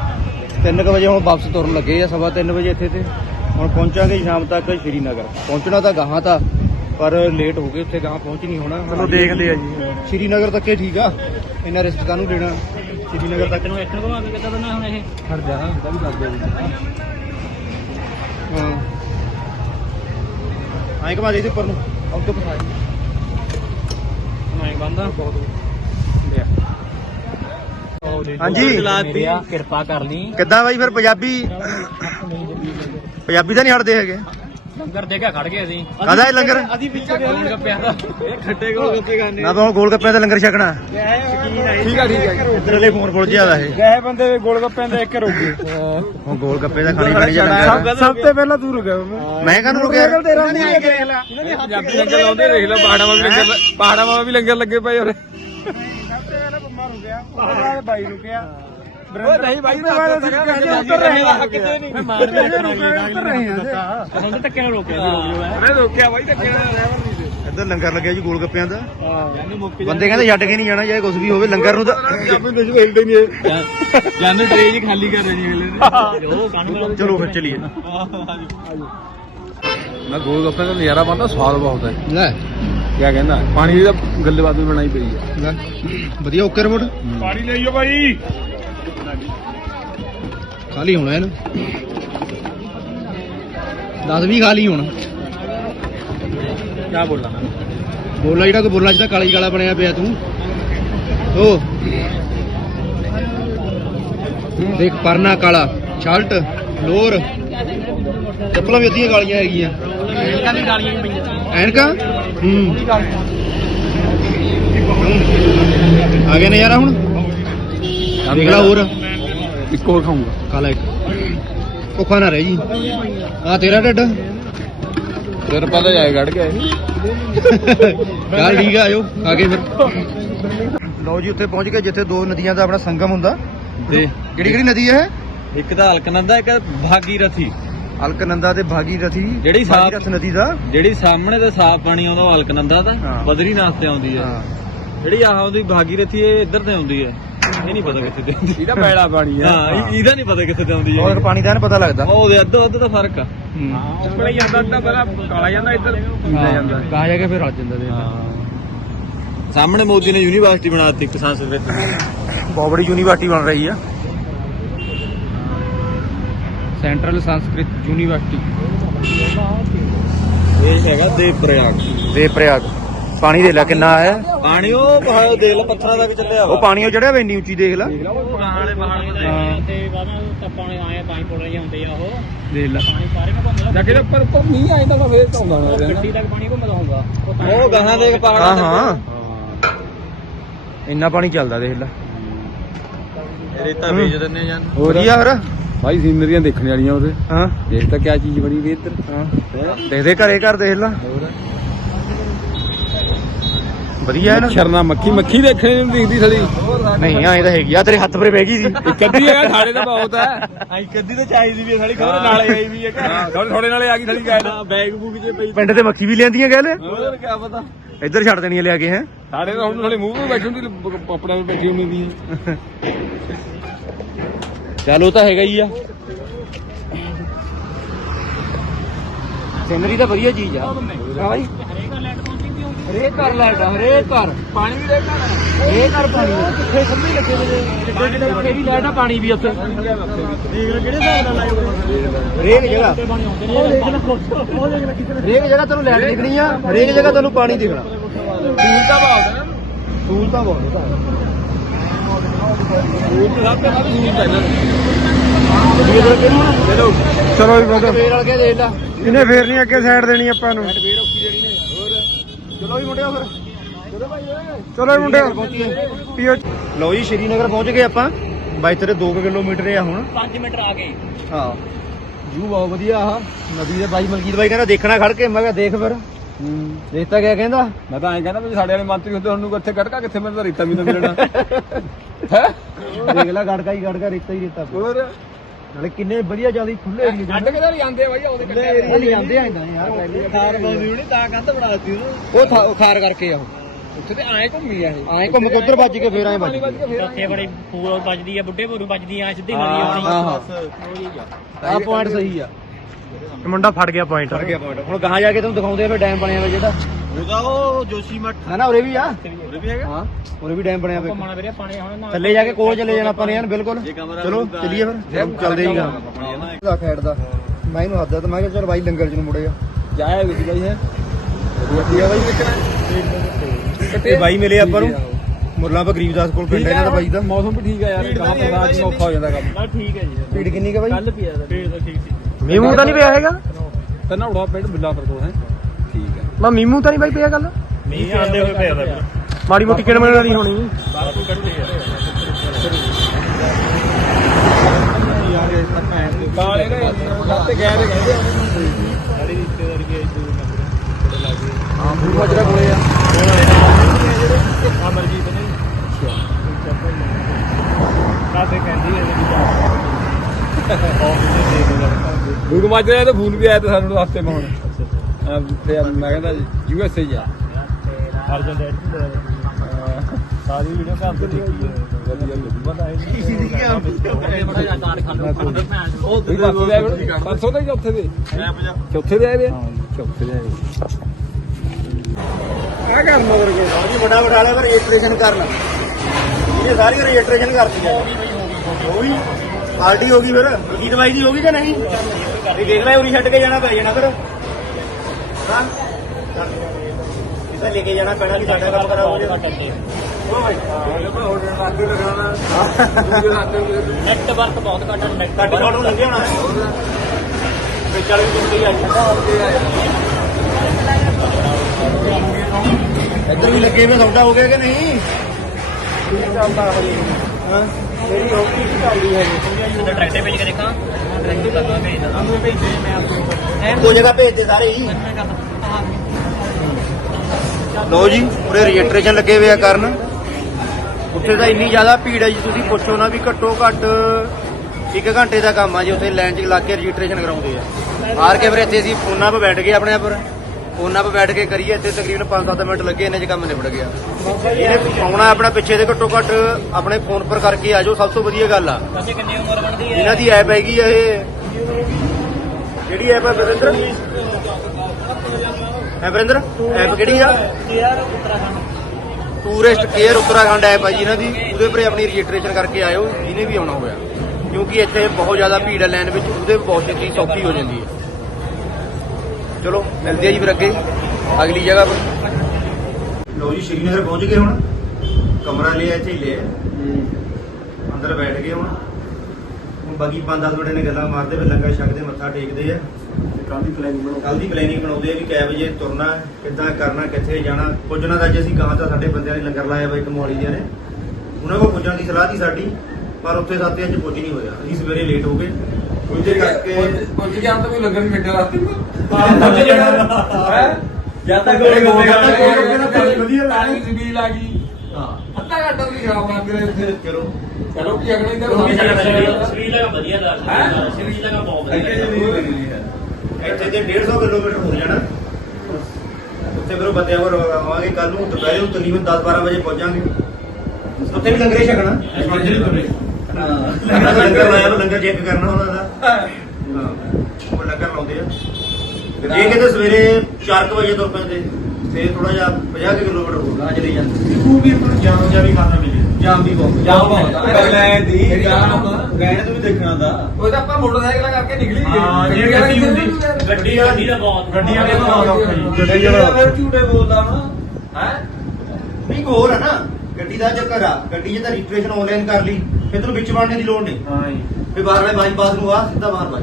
3 ਵਜੇ ਹੁਣ ਵਾਪਸ ਤੁਰਨ ਲੱਗੇ ਆ ਸਵਾ 3 ਵਜੇ ਇੱਥੇ ਤੇ। ਹੁਣ ਪਹੁੰਚਾਂਗੇ ਸ਼ਾਮ ਤੱਕ ਸ਼੍ਰੀਨਗਰ। ਪਹੁੰਚਣਾ ਤਾਂ ਗਾਹਾਂ ਤਾਂ ਪਰ ਲੇਟ ਹੋ ਗਏ ਉੱਥੇ ਗਾਹਾਂ ਪਹੁੰਚ ਨਹੀਂ ਹੋਣਾ। ਚਲੋ ਦੇਖਦੇ ਆ ਜੀ। ਸ਼੍ਰੀਨਗਰ ਤੱਕ ਹੀ ਠੀਕ ਆ। ਇੰਨਾ ਰਿਸਕ ਕਾਹਨੂੰ ਲੈਣਾ ਸ਼੍ਰੀਨਗਰ ਤੱਕ ਤੈਨੂੰ ਇੱਕ ਨੂੰ ਘੁਮਾ ਕੇ ਕਿੱਦਾਂ ਦਿੰਦਾ ਹੁਣ ਇਹ? ਹਟ ਜਾ ਇਹਦਾ ਵੀ ਦੱਸ ਦੇ ਹਾਂ। ਆਏ ਕਮਾ ਦੇ ਦੇ ਉੱਪਰ ਨੂੰ। ਆਉਂ ਤੋਂ ਪਸਾਏ ਮੈਂ ਬੰਦਾ ਹਾਂਜੀ। ਕਿਰਪਾ ਕਰ ਲਈ। ਕਿੱਦਾਂ ਬਾਈ ਫਿਰ ਪੰਜਾਬੀ? ਪੰਜਾਬੀ ਤਾਂ ਨਹੀਂ ਹਟਦੇ ਹੈਗੇ। ਲੰਗਰ ਦੇ ਕੇ ਖੜ ਗਏ ਅਸੀਂ। ਕਾਹਦਾ ਇਹ ਲੰਗਰ? ਅਸੀਂ ਪਿੱਛੇ ਗੋਲ ਗੱਪਿਆਂ ਦਾ। ਇਹ ਖੱਟੇ ਗੋਲ ਗੱਪੇ ਖਾਣੇ ਨਾ ਤਾਂ ਗੋਲ ਗੱਪਿਆਂ ਦਾ ਲੰਗਰ ਛਕਣਾ। ਠੀਕ ਆ ਠੀਕ ਆ। ਇੱਧਰਲੇ ਫੋਨ ਪੁੱਲ ਜਿਆ ਦਾ ਇਹ। ਗਏ ਬੰਦੇ ਗੋਲ ਗੱਪਿਆਂ ਦੇ ਇੱਕ ਰੁਕ ਗਏ ਹੁਣ ਗੋਲ ਗੱਪੇ ਦਾ ਖਾਣੀ ਪੈਣੀ ਜਾਂ ਲੰਗਰ। ਸਭ ਤੋਂ ਪਹਿਲਾਂ ਤੂੰ ਰੁਕਿਆ ਮੈਂ ਕਾਹਨੂੰ ਰੁਕਿਆ? ਤੇਰਾ ਨਹੀਂ ਦੇਖ ਲੈ। ਪੰਜਾਬੀ ਲੰਗਰ ਲਾਉਂਦੇ ਦੇਖ ਲਓ ਪਹਾੜਾਂ ਵਾਲਾ ਵੀ ਲੰਗਰ ਪਹਾੜਾਂ ਵਾਲਾ ਵੀ ਲੰਗਰ ਲੱਗੇ ਪਏ ਉਰੇ। ਬਾਈ ਰੁਕਿਆ। ਓਏ ਨਹੀਂ ਬਾਈ ਉੱਤਰ ਰਹੇ ਆ ਕਿਤੇ ਨਹੀਂ। ਮਾਰ ਦੇ ਉੱਤਰ ਰਹੇ ਆ ਹੁਣ ਤਾਂ ਧੱਕੇ ਨਾਲ ਰੋਕਿਆ ਸੀ ਮੈਂ ਰੋਕਿਆ ਬਾਈ ਧੱਕੇ ਨਾਲ ਇੱਧਰ ਲੰਗਰ ਲੱਗਿਆ ਜੀ ਗੋਲ ਗੱਪਿਆਂ ਦਾ ਬੰਦੇ ਕਹਿੰਦੇ ਛੱਡ ਕੇ ਨਹੀਂ ਜਾਣਾ ਚਾਹੇ ਕੁਝ ਵੀ ਹੋਵੇ ਲੰਗਰ ਨੂੰ ਤਾਂ ਪੰਜਾਬੀ ਦੇਸ਼ ਵੇਖਦੇ ਨਹੀਂ ਇਹ ਜਾਨੂੰ ਟ੍ਰੇਨ ਹੀ ਖਾਲੀ ਕਰ ਰਹੀ ਵੇਲੇ ਜੋ ਕੰਨ ਚਲੋ ਫਿਰ ਚਲੀਏ। ਮੈਂ ਗੋਲ ਗੱਪੇ ਦਾ ਨਜ਼ਾਰਾ ਪਾਉਂਦਾ ਸਵਾਦ ਬਹੁਤ ਹੈ। ਲੈ। ਕੀ ਕਹਿੰਦਾ? ਪਾਣੀ ਦੀ ਤਾਂ ਗੱਲਬਾਤ ਵੀ ਬਣਾਈ ਪਈ ਹੈ। ਵਧੀਆ ਓਕੇ ਰਿਪੋਰਟ ਪਾਣੀ ਲਈਓ ਬਾਈ। ਖਾਲੀ ਹੋਣਾ ਇਹਨੂੰ। 10 ਵੀ ਖਾਲੀ ਹੋਣਾ। ਕੀ ਬੋਲਣਾ ਬੋਲਾ ਜਿਹੜਾ ਕੋ ਬੋਲਣਾ ਜਿਹੜਾ ਕਾਲੀ ਕਾਲਾ ਬਣਿਆ ਪਿਆ ਤੂੰ। ਓ ਦੇਖ ਪਰਨਾ ਕਾਲਾ ਸ਼ਰਟ ਲੋਰ ਚੱਪਲਾਂ ਵੀ ਅੱਧੀਆਂ ਕਾਲੀਆਂ ਹੈਗੀਆਂ। ਹੀ ਪਈਆਂ। ਐਨਕਾਂ? ਹੂੰ। ਆ ਗਿਆ ਨਜ਼ਾਰਾ ਹੁਣ। ਦੇਖ ਲਾ ਹੋਰ। ਇੱਕ ਹੋਰ ਖਾਊਂਗਾ ਕਾਲਾ ਇੱਕ। ਭੁੱਖਾ ਨਾ ਰਹਿ ਜੀ। ਆ ਤੇਰਾ ਢਿੱਡ? ਫਿਰ ਪਤਾ ਜਾਏ ਗੜ ਕੇ ਚੱਲ ਠੀਕ ਆ ਆਜੋ ਆ ਕੇ ਫਿਰ। ਲਓ ਜੀ ਉੱਥੇ ਪਹੁੰਚ ਗਏ ਜਿੱਥੇ ਦੋ ਨਦੀਆਂ ਦਾ ਆਪਣਾ ਸੰਗਮ ਹੁੰਦਾ। ਤੇ ਕਿਹੜੀ ਕਿਹੜੀ ਨਦੀ ਹੈ ਇੱਕ ਤਾਂ ਹਲਕਨੰਦਾ ਇੱਕ ਭਾਗੀਰਥੀ। ਅਲਕਨੰਦਾ ਤੇ ਭਾਗੀਰਥੀ ਜਿਹੜੀ ਸਾਫ਼- ਭਾਗੀਰਥ ਨਦੀ ਦਾ। ਜਿਹੜੀ ਸਾਹਮਣੇ ਤੇ ਸਾਫ਼ ਪਾਣੀ ਆਉਂਦਾ ਉਹ ਹਲਕਨੰਦਾ ਦਾ। ਬਦਰੀਨਾਥ ਤੇ ਆਉਂਦੀ ਹੈ। ਹਾਂ। ਜਿਹੜੀ ਆਹ ਆਉਂਦੀ ਭਾਗੀਰਥੀ ਇਹ ਇੱਧਰ ਤੇ ਆਉਂਦੀ ਹੈ। ਇਹ ਨਹੀਂ ਪਤਾ ਕਿੱਥੇ ਤੇ ਆਉਂਦੀ ਇਹਦਾ ਪੈਲਾ ਪਾਣੀ ਹੈ। ਹਾਂ ਇਹ- ਇਹਦਾ ਨਹੀਂ ਪਤਾ ਕਿੱਥੇ ਤੇ ਆਉਂਦੀ ਔਰ ਹੈ ਪਾਣੀ ਦਾ ਨੀ ਪਤਾ ਲੱਗਦਾ। ਉਹ ਉਹਦੇ ਅੱਧੋ ਅੱਧ ਦਾ ਫ਼ਰਕ ਆ। ਹੂੰ। ਉੱਪਰ ਜਾਂਦਾ ਅੱਧਾ ਪਹਿਲਾਂ ਕਾਲਾ ਜਾਂਦਾ ਇੱਧਰ ਕਹਾਂ ਜਾ ਕੇ ਫਿਰ ਰਲ ਜਾਂਦਾ ਦੇ ਸਾਹਮਣੇ ਮੋਦੀ ਨੇ ਯੂਨੀਵਰਸਿਟੀ ਬਣਾ ਦਿੱਤੀ ਇੱਕ ਸੰਸਕ੍ਰਿਤ ਬਹੁਤ ਬੜੀ ਯੂਨੀਵਰਸਿਟੀ ਬਣ ਰਹੀ ਆ। Central Sanskrit university. ਇਹ ਹੈਗਾ ਦੇਵ ਪ੍ਰਯਾਗ। ਦੇ ਪ੍ਰਯਾਗ। ਪਾਣੀ ਦੇ ਲੈ ਕਿੰਨਾ ਆਇਆ ਪਾਣੀ ਉਹ ਪਹਾੜ ਦੇਖ ਲੈ ਪੱਥਰਾਂ ਤੱਕ ਚੱਲਿਆ ਉਹ ਪਾਣੀ ਉਹ ਚੜਿਆ ਵਾ ਇੰਨੀ ਉੱਚੀ ਦੇਖ ਲੈ। ਉਹ ਵਾਲੇ ਪਹਾੜ ਹਾਂ ਤੇ ਬਾਅਦ ਟੱਪਾਂ ਨੇ ਆਏ ਪਾਣੀ ਪੋੜੇ ਜਿਹੇ ਹੁੰਦੇ ਆ ਉਹ। ਦੇਖ ਲੈ। ਪਾਣੀ ਸਾਰੇ ਨੂੰ ਘੁੰਮਦਾ। ਜਾ ਕੇ ਉੱਪਰ ਉੱਪਰ ਮੀਂਹ ਆਇਆ ਤਾਂ ਫੇਰ ਤਾਂ ਉਹ ਗੱਡੀ ਤੱਕ ਪਾਣੀ ਘੁੰਮਦਾ ਹੁੰਦਾ। ਉਹ ਤਾਂ ਉਹ ਗਾਹਾਂ ਦੇ ਪਹਾੜਾਂ ਹਾਂ ਹਾਂ। ਇੰਨਾ ਪਾਣੀ ਚੱਲਦਾ ਦੇਖ ਲੈ। ਰੇਤਾ ਵੇਚ ਦਿੰਨੇ ਜਾਂ। ਵਧੀਆ ਫਿਰ ਭਾਈ ਸੀਨਰੀਆਂ ਦੇਖਣ ਵਾਲੀਆਂ ਉਹਦੇ। ਹਾਂ। ਦੇਖ ਤਾਂ ਕਿਆ ਚੀਜ਼ ਬਣੀ ਵੀ ਇੱਧਰ। ਹਾਂ। ਦੇਖ ਦੇ ਘਰੇ ਘਰ ਦੇਖ ਲੈ। ਵਧੀਆ ਹੈ ਨਾ? ਸ਼ਰਨਾ ਮੱਖੀ ਮੱਖੀ ਦੇਖਣੇ ਨੂੰ ਦਿਖਦੀ ਥੜੀ ਨਹੀਂ ਆਏ ਤਾਂ ਹੈਗੀ ਆ ਤੇਰੇ ਹੱਥ ਪਰੇ ਬਹਿ ਗਈ ਸੀ। ਇੱਕ ਅੱਧੀ ਹੈਗਾ ਥਾੜੇ ਤਾਂ ਬਹੁਤ ਹੈ। ਆ ਇੱਕ ਅੱਧੀ ਤਾਂ ਚਾਹੀਦੀ ਵੀ ਥੜੀ ਖਬਰ ਨਾਲੇ ਆਈ ਵੀ ਹੈ। ਥੋੜੇ ਥੋੜੇ ਨਾਲੇ ਆ ਗਈ ਥੜੀ ਗਾਇ ਬੈਗ ਬੂਗ ਜੇ ਪਈ। ਪਿੰਡ ਤੇ ਮੱਖੀ ਵੀ ਲੈਂਦੀਆਂ ਗਏ ਲੈ ਹੋਰ ਕੀ ਪਤਾ। ਇੱਧਰ ਛੱਡ ਦੇਣੀਆਂ ਲਿਆ ਕੇ ਹੈ? ਸਾਡੇ ਤਾਂ ਹੁਣ ਥੋੜੇ ਮੂੰਹ ਵੀ ਬੈਠੀ ਹੁੰਦੀ ਪਪੜਾਂ ਵਿੱਚ ਬੈਠੀ ਹੁੰਦੀ ਵੀ ਚੱਲ ਉਹ ਤਾਂ ਹੈਗਾ ਹੀ ਆ। ਸਿਨਰੀ ਤਾਂ ਵਧੀਆ ਚੀਜ਼ ਆ। ਹਾਂ ਬਾਈ। ਹਰੇਕ ਘਰ ਲਾਈਟ ਆ ਹਰੇਕ ਘਰ। ਪਾਣੀ ਵੀ ਦੇਖਣਾ ਹਰੇਕ ਘਰ ਪਾਣੀ। ਕਿੱਥੇ ਖੰਭੇ ਲੱਗੇ ਨੇ? ਕਿੱਥੇ ਉੱਥੇ ਵੀ ਲਾਈਟ ਆ ਪਾਣੀ ਵੀ ਉੱਥੇ। ਜਿਹੜੇ ਹਿਸਾਬ ਨਾਲ ਲਾਏ ਹਰੇਕ ਜਗ੍ਹਾ। ਹਰੇਕ ਜਗ੍ਹਾ ਤੈਨੂੰ ਲਾਈਟ ਦਿਖਣੀ ਆ। ਹਰੇਕ ਜਗ੍ਹਾ ਤੈਨੂੰ ਪਾਣੀ ਦਿਖਣਾ। ਫੂਲ ਤਾਂ ਬਹੁਤ ਹੈ ਸਹੂਲਤਾਂ ਬਹੁਤ ਆ ਫੂਲ ਤਾਂ ਸਭ ਤੋਂ ਵੱਧ ਫੂਲ ਪੈਣਾ ਚਲੋ ਚਲੋ ਜੀ ਲੈ ਇਹਨੇ ਫੇਰ ਨਹੀਂ ਅੱਗੇ ਸਾਈਡ ਦੇਣੀ ਆਪਾਂ ਨੂੰ? ਹੋਰ ਚਲੋ ਵੀ ਮੁੰਡਿਓ ਫਿਰ। ਚਲੋ ਮੁੰਡਿਓ। ਪਹੁੰਚੀਏ ਪੀਓ। ਲਓ ਜੀ ਸ਼੍ਰੀਨਗਰ ਪਹੁੰਚ ਗਏ ਆਪਾਂ। ਬਾਈ ਤੇਰੇ 2 ਕਿਲੋਮੀਟਰ ਆ ਹੁਣ। 5 ਮੀਟਰ ਆ ਗਏ। ਹਾਂ। ਜੂ ਬਹੁਤ ਵਧੀਆ ਆ। ਨਦੀ ਦੇ ਬਾਈ ਮਲਕੀਤ ਬਾਈ ਕਹਿੰਦਾ ਦੇਖਣਾ ਖੜ ਕੇ। ਮੈਂ ਕਿਹਾ ਦੇਖ ਫਿਰ। ਦੇਖਤਾ ਗਿਆ ਕਹਿੰਦਾ? ਮੈਂ ਤਾਂ ਐਂ ਕਹਿੰਦਾ ਵੀ ਸਾਡੇ ਵਾਲੇ ਮੰਤਰੀ ਹੁੰਦੇ ਉਹਨੂੰ ਕਿੱਥੇ ਗੜਕਾ ਕਿੱਥੇ ਮੈਨੂੰ ਤਾਂ ਰੀਤਾ ਵੀ ਨਾ ਮਿਲਣਾ। ਹੈ? ਦੇਖ ਲੈ ਗੜਕਾ ਹੀ ਗੜਕਾ ਰੇਤਾ ਹੀ ਰੇਤਾ। ਹੋਰ? ਨਾਲੇ ਕਿੰਨੇ ਵਧੀਆ ਜ਼ਿਆਦਾ ਖੁੱਲੇ ਏਰੀਏ ਅੱਡ ਕਿਧਰ ਜਾਂਦੇ ਆ ਬਾਈ ਉਹਦੇ ਖੁੱਲੇ ਏਰੀਏ ਜਾਂਦੇ ਆ। ਇੰਦਾ ਯਾਰ ਪਹਿਲੇ ਖਾਰ ਪਾਉਂਦੀ ਹੋਣੀ ਤਾਂ ਕੰਧ ਬਣਾ ਦਿੱਤੀ ਉਹਨੂੰ। ਉਹ ਥਾ- ਉਹ ਖਾਰ ਕਰਕੇ ਆ ਉੱਥੇ ਤੇ ਐਂ ਘੁੰਮੀ ਆ ਇਹ। ਐਂ ਘੁੰਮ ਕੇ ਉੱਧਰ ਵੱਜ ਕੇ ਫੇਰ ਐਂ ਵੱਜ ਫੇਰ ਉੱਥੇ ਬੜੀ ਪੂਰ ਵੱਜਦੀ ਆ ਬੁੱਢੇ ਭੋਰੂ ਵੱਜਦੀ ਆ ਸਿੱਧੀ ਹਾਂ ਆਉਣੀ ਹਾਂ ਆ। ਪੁਆਇੰਟ ਸਹੀ ਆ ਮੁੰਡਾ ਫੜ ਗਿਆ ਪੁਆਇੰਟ ਫੜ ਗਿਆ ਪੁਆਇੰਟ ਹੁਣ ਗਾਹਾਂ ਜਾ ਕੇ ਤੁਹਾਨੂੰ ਦਿਖਾਉਂਦੇ ਆ ਫਿਰ ਡੈਮ ਬਣਿਆ ਹੋਇਆ ਜਿਹੜਾ। ਉਹਦਾ ਉਹ ਜੋਸ਼ੀ ਮੱਠ। ਨਾ ਨਾ ਉਰੇ ਵੀ ਆ। ਉਰੇ ਵੀ ਹੈਗਾ? ਹਾਂ ਉਰੇ ਵੀ ਡੈਮ ਬਣਿਆ ਹੋਇਆ ਵੀਰੇ ਪਾਣੀ ਹੁਣ ਨਾ ਥੱਲੇ ਜਾ ਕੇ ਕੋਲ ਚਲੇ ਜਾਣਾ ਆਪਾਂ ਨੇ ਐਨ ਬਿਲਕੁਲ। ਚਲੋ ਚੱਲੀਏ ਫਿਰ। ਚੱਲਦੇ ਹੀ ਗਾ ਦਾ ਖੈੜ ਦਾ। ਮੈਂ ਇਹਨੂੰ ਹੱਦਾ ਤਾਂ ਮੈਂ ਕਿਹਾ ਚਲ ਬਾਈ ਲੰਗਰ ਚ ਨੂੰ ਮੁੜੇਗਾ ਜਾਇਆ ਵਿੱਚ ਬਾਈ ਹੈ। ਵਧੀਆ ਬਾਈ। ਦੇਖਣਾ ਇਹ ਬਾਈ ਮਿਲੇ ਆਪਾਂ ਨੂੰ। ਮੁਰਲਾ ਆਪਾਂ ਗਰੀਬਦਾਸ ਕੋਲ ਪਿੰਡ ਹੈ ਇਹਨਾਂ ਦਾ ਬਾਈ ਦਾ। ਮੌਸਮ ਵੀ ਠੀਕ ਆ ਯਾਰ ਗਾਹ ਪਰਦਾਸ ਨੂੰ ਔਖਾ ਹੋ ਜਾਂਦਾ ਕੰਮ। ਬਸ ਠੀਕ ਹੈ ਜੀ। ਭੀੜ ਕਿੰਨੀ ਕਾ ਬਾਈ? ਕੱਲ ਪਿਆ ਦਾ ਫੇਰ ਤਾਂ ਠੀਕ ਸੀ। ਮੀਂਹ ਮੂੰਹ ਤਾਂ ਨਹੀਂ ਪਿਆ ਹੈਗਾ? ਤੇ ਨੌੜਾ ਪਿੰਡ ਬਿੱਲਾਪੁਰ ਤੋਂ ਹੈ ਠੀਕ ਹੈ। ਮੈਂ ਮੀਮੂ ਤਾਂ ਨਹੀਂ ਬਾਈ ਪਿਆ ਗੱਲ? ਮੀਂਹ ਆਂਦੇ ਹੋਏ ਪਿਆ ਦਾ ਮਾੜੀ ਮੋਟੀ ਕਿਣਮਣ ਵਾਲੀ ਹੋਣੀ। ਕਾਲੇ ਨੇ ਤੇ ਗਏ ਤੇ ਕਹਿੰਦੇ ਸਾਡੀ ਰਿਸ਼ਤੇਦਾਰੀ ਗਈ ਦੂਰ ਨਾ ਹਾਂ ਫੂਲ ਮਾਜਰਾ ਕੋਲੇ ਆ। ਅਮਰਜੀਤ ਨੇ। ਕਾਸੇ ਕਹਿੰਦੀ ਹੈ ਜੀ ਗੁੱਗ ਮਾਜਰੇ ਤੇ ਫੋਨ ਵੀ ਆਇਆ ਤੇ ਸਾਨੂੰ ਹਫ਼ਤੇ ਮਾ ਹੁਣ ਹਾਂ, ਤੇ ਮੈਂ ਕਹਿੰਦਾ ਯੂ ਐਸ ਏ ਜਾ। ਅਰਜਨ ਡੈਡ ਸਾਰੀ ਵੀਡੀਓ ਘਰ ਤੇ ਦੇਖੀ ਹੈ। ਪਤਾ ਹੈ ਨਹੀਂ ਬੜਾ ਜ਼ਿਆਦਾ ਕਾਰ ਖਾਂਦਾ ਉਹ ਪਰਸੋਂ ਦੇ ਆਏ ਹੋਣੇ? ਪਰਸੋਂ ਦੇ ਚੌਥੇ ਦੇ। ਚੌਥੇ ਦੇ ਆਏ ਵੇ ਚੌਥੇ ਦੇ ਆਏ ਆ ਕਰ ਮਗਰ ਕੇ ਜੀ ਵੱਡਾ ਬਿਠਾ ਲਿਆ ਫਿਰ ਰਜਿਸਟ੍ਰੇਸ਼ਨ ਕਰਨ। ਇਹਨੇ ਸਾਰੀ ਰਜਿਸਟ੍ਰੇਸ਼ਨ ਕਰਤੀ ਹੈ। ਹੋ ਗਈ ਪਾਰਟੀ ਹੋ ਗਈ ਫਿਰ। ਕੀ ਦਵਾਈ ਦੀ ਹੋ ਗਈ ਕਿ ਨਹੀਂ? ਇਹ ਦੇਖ ਲੈ ਉਰੀ ਛੱਡ ਕੇ ਜਾਣਾ ਪੈ ਜਾਣਾ ਫਿਰ। ਹਾਂ ਕਿਤੇ ਲੈ ਕੇ ਜਾਣਾ ਪੈਣਾ ਕਿ ਸਾਡਾ ਕੰਮ ਖਰਾਬ ਹੋ ਜਾਵੇ। ਨੈਟਵਰਕ ਬਹੁਤ ਘੱਟ ਕੱਟ ਨੈਟਵਰਕ ਕਾਟ ਨੂੰ ਲੱਗੇ ਹੋਣਾ ਤੇ ਚੱਲ ਵੀ ਤੁੰਦੀ ਆ। ਇੱਧਰ ਵੀ ਲੱਗੇ ਵੇ ਸੌਦਾ ਹੋ ਗਿਆ ਕਿ ਨਹੀਂ? ਚੱਲਦਾ ਹਾਂ। ਮੇਰੀ ਰੋਟੀ ਕੀ ਚੱਲਦੀ ਹੈ ਤੇ ਟਰੈਕਟਰ ਭੇਜ ਕੇ ਦੇਖਾਂ। ਟਰੈਕਟਰ ਲੱਗਾ ਭੇਜਦਾ ਤੁਹਾਨੂੰ ਭੇਜੇ ਮੈਂ ਆਪਕੇ ਦੋ ਜਗ੍ਹਾ ਭੇਜਦੇ ਸਾਰੇ ਹੀ। ਲੋ ਜੀ ਪੂਰੇ ਰਜਿਸਟ੍ਰੇਸ਼ਨ ਲੱਗੇ ਹੋਏ ਆ ਕਰਨ। ਉੱਥੇ ਤਾਂ ਇੰਨੀ ਜ਼ਿਆਦਾ ਭੀੜ ਹੈ ਜੀ ਤੁਸੀਂ ਪੁੱਛੋ ਨਾ ਵੀ ਘੱਟੋ ਘੱਟ ਇੱਕ ਘੰਟੇ ਦਾ ਕੰਮ ਆ ਜੀ ਉੱਥੇ ਲਾਈਨ 'ਚ ਲੱਗ ਕੇ ਰਜਿਸਟ੍ਰੇਸ਼ਨ ਕਰਾਉਂਦੇ ਆ। ਹਾਰ ਕੇ ਫਿਰ ਇੱਥੇ ਅਸੀਂ ਫੋਨਾਂ 'ਤੇ ਬੈਠ ਗਏ ਆਪਣੇ ਆਪ। ਫੋਨਾਂ 'ਤੇ ਬੈਠ ਕੇ ਕਰੀਏ ਇੱਥੇ ਤਕਰੀਬਨ 5-7 ਮਿੰਟ ਲੱਗੇ ਇੰਨੇ 'ਚ ਕੰਮ ਨਿਬੜ ਗਿਆ। ਇਹਨੇ ਆਉਣਾ ਆਪਣਾ ਪਿੱਛੇ ਦੇ ਘੱਟੋ ਘੱਟ ਆਪਣੇ ਫੋਨ ਪਰ ਕਰਕੇ ਆ ਜਾਓ ਸਭ ਤੋਂ ਵਧੀਆ ਗੱਲ ਆ। ਵੈਸੇ ਕਿੰਨੀ ਉਮਰ ਬਣਦੀ ਹੈ? ਇਹਨਾਂ ਦੀ ਐਪ ਹੈਗੀ ਆ ਇਹ। ਕਿਹੜੀ ਐਪ ਹੈ ਵਰਿੰਦਰ? ਹੈ ਵਰਿੰਦਰ ਐਪ ਕਿਹੜੀ ਆ? ਯਾਰ Uttarakhand tourist care Uttarakhand app ਆ ਜੀ ਇਹਨਾਂ ਦੀ। ਉਹਦੇ ਪਰ ਆਪਣੀ ਰਜਿਸਟ੍ਰੇਸ਼ਨ ਕਰਕੇ ਆਇਓ ਜਿਹਨੇ ਵੀ ਆਉਣਾ ਹੋਇਆ। ਕਿਉਂਕਿ ਇੱਥੇ ਬਹੁਤ ਜ਼ਿਆਦਾ ਭੀੜ ਹੈ ਲਾਈਨ ਵਿੱਚ ਉਹਦੇ ਬਹੁਤ ਛੇਤੀ ਸੌਖੀ ਹੋ ਜਾਂਦੀ ਹੈ। ਚਲੋ ਮਿਲਦੇ ਆ ਜੀ ਫਿਰ ਅੱਗੇ। ਅਗਲੀ ਜਗ੍ਹਾ ਪਰ। ਲੋ ਜੀ ਸ਼੍ਰੀਨਗਰ ਪਹੁੰਚ ਗਏ ਹੁਣ। ਕਮਰਾ ਲਿਆ ਇੱਥੇ ਹੀ ਲਿਆ। ਅੰਦਰ ਬੈਠ ਗਏ ਹੁਣ। ਬਾਕੀ 5-10 ਮਿੰਟ ਨੇ ਗੱਲਾਂ ਮਾਰਦੇ ਫਿਰ ਲੰਗਰ ਛਕਦੇ ਮੱਥਾ ਟੇਕਦੇ ਆ। ਕੱਲ ਦੀ ਪਲੈਨਿੰਗ ਬਣਾਉਂਦੇ? ਕੱਲ ਦੀ ਪਲੈਨਿੰਗ ਬਣਾਉਂਦੇ ਆ ਵੀ ਕਿਹ ਵਜੇ ਤੁਰਨਾ ਕਿੱਦਾਂ ਕਰਨਾ ਕਿੱਥੇ ਜਾਣਾ। ਪੁੱਜਣਾ ਤਾਂ ਅੱਜ ਅਸੀਂ ਗਾਂ ਤਾਂ ਸਾਡੇ ਬੰਦਿਆਂ ਨੇ ਲੰਗਰ ਲਾਇਆ ਵਾ ਇੱਕ ਮੋਹਾਲੀ ਦੇ ਨੇ। ਉਹਨਾਂ ਕੋਲ ਪੁੱਜਣ ਦੀ ਸਲਾਹ ਸੀ ਸਾਡੀ ਪਰ ਉੱਥੇ ਸਾਤੇ ਅੱਜ ਪੁੱਜ ਨਹੀਂ ਹੋਇਆ। ਅਸੀਂ ਸਵੇਰੇ ਲੇਟ ਹੋ ਗਏ। ਉਹਦੇ ਕਰਕੇ ਪਹੁੰਚ ਗਿਆ ਤਾਂ ਕੋਈ ਲੰਗਰ ਨਹੀਂ ਮਿਲਦਾ। ਰਾਤੀ ਹੈ। ਜਾਂ ਤਾਂ ਕੋਈ ਵਧੀਆ ਪਾਣੀ ਦੀ ਬੀਲ ਆ ਗਈ। ਹਾਂ। ਅੱਧਾ ਘੰਟਾ ਵੀ ਖਰਾਬ ਕਰ ਰਹੇ ਇੱਥੇ। ਚਲੋ। ਚਲੋ ਕੀ ਅਗਲੇ ਦਿਨ ਸ੍ਰੀਲੰਕਾ ਵਧੀਆ ਦਾ ਹੈਂ? ਸ੍ਰੀਲੰਕਾ ਬਹੁਤ ਵਧੀਆ ਇੱਥੇ ਤੇ 150 ਕਿਲੋਮੀਟਰ ਹੋ ਜਾਣਾ ਉੱਥੇ ਫਿਰ ਉਹ ਬੰਦਿਆਂ ਕੋਲ ਕੱਲ ਨੂੰ ਦੁਪਹਿਰੇ ਨੂੰ ਤਕਰੀਬਨ 10-12 ਵਜੇ ਪਹੁੰਚਾਂਗੇ। ਉੱਥੇ ਵੀ ਲੰਗਰੇ ਛਕਣਾ। ਹਾਂ ਲੰਗਰ ਲਾਇਆ ਵਾ, ਲੰਗਰ ਚੈੱਕ ਕਰਨਾ ਉਹਨਾਂ ਦਾ। ਹਾਂ। ਉਹ ਲੰਗਰ ਲਾਉਂਦੇ ਆ। ਜੇ ਕਿਤੇ ਸਵੇਰੇ 4 ਵਜੇ ਤੁਰ ਪੈਂਦੇ ਤੇ ਥੋੜਾ ਜਿਹਾ 50 ਕੁ ਕਿਲੋਮੀਟਰ ਹੋਰ। ਆ ਚਲੇ ਜਾਂਦੇ। ਤੂੰ ਵੀ ਆਪਣਾ ਜਾਮ ਜਾ ਵੀ ਖਾਣਾ ਮਿਲੇ। ਜਾਮ ਵੀ ਬਹੁਤ ਜਾਮ ਬਹੁਤ ਮੈਂ ਦੀ ਜਾਮ ਗੈਣ ਤੋਂ ਵੀ ਦੇਖਣਾ ਦਾ। ਉਹ ਤਾਂ ਆਪਾਂ ਮੋਟਰਸਾਈਕਲ ਕਰਕੇ ਨਿਕਲੀ ਗਏ। ਹਾਂ, ਜੇ ਗੱਡੀ ਹੁੰਦੀ। ਗੱਡੀ ਗੱਡੀ ਦਾ ਬਹੁਤ। ਗੱਡੀਆਂ ਵਾਲੇ ਤਾਂ ਬਹੁਤ ਔਖਾ। ਜੀ ਗੱਡੀ ਵਾਲਾ ਫਿਰ ਝੂਠੇ ਬੋਲਦਾ ਨਾ ਹੈ? ਨਹੀਂ ਇੱਕ ਹੋਰ ਆ ਨਾ। ਗੱਡੀ ਦਾ ਚੱਕਰ ਆ। ਗੱਡੀ ਜੇ ਤਾਂ ਰਜਿਸਟ੍ਰੇਸ਼ਨ ਆਨਲਾਈਨ ਕਰ ਲਈ। ਫਿਰ ਤੈਨੂੰ ਵਿੱਚ ਵੜਨੇ ਦੀ ਲੋੜ ਨਹੀਂ। ਹਾਂ ਜੀ। ਫਿਰ ਬਾਰ ਬਾਰ ਬਾਈਪਾਸ ਨੂੰ ਆ ਸਿੱਧਾ ਬਾਹਰ ਬਾਈ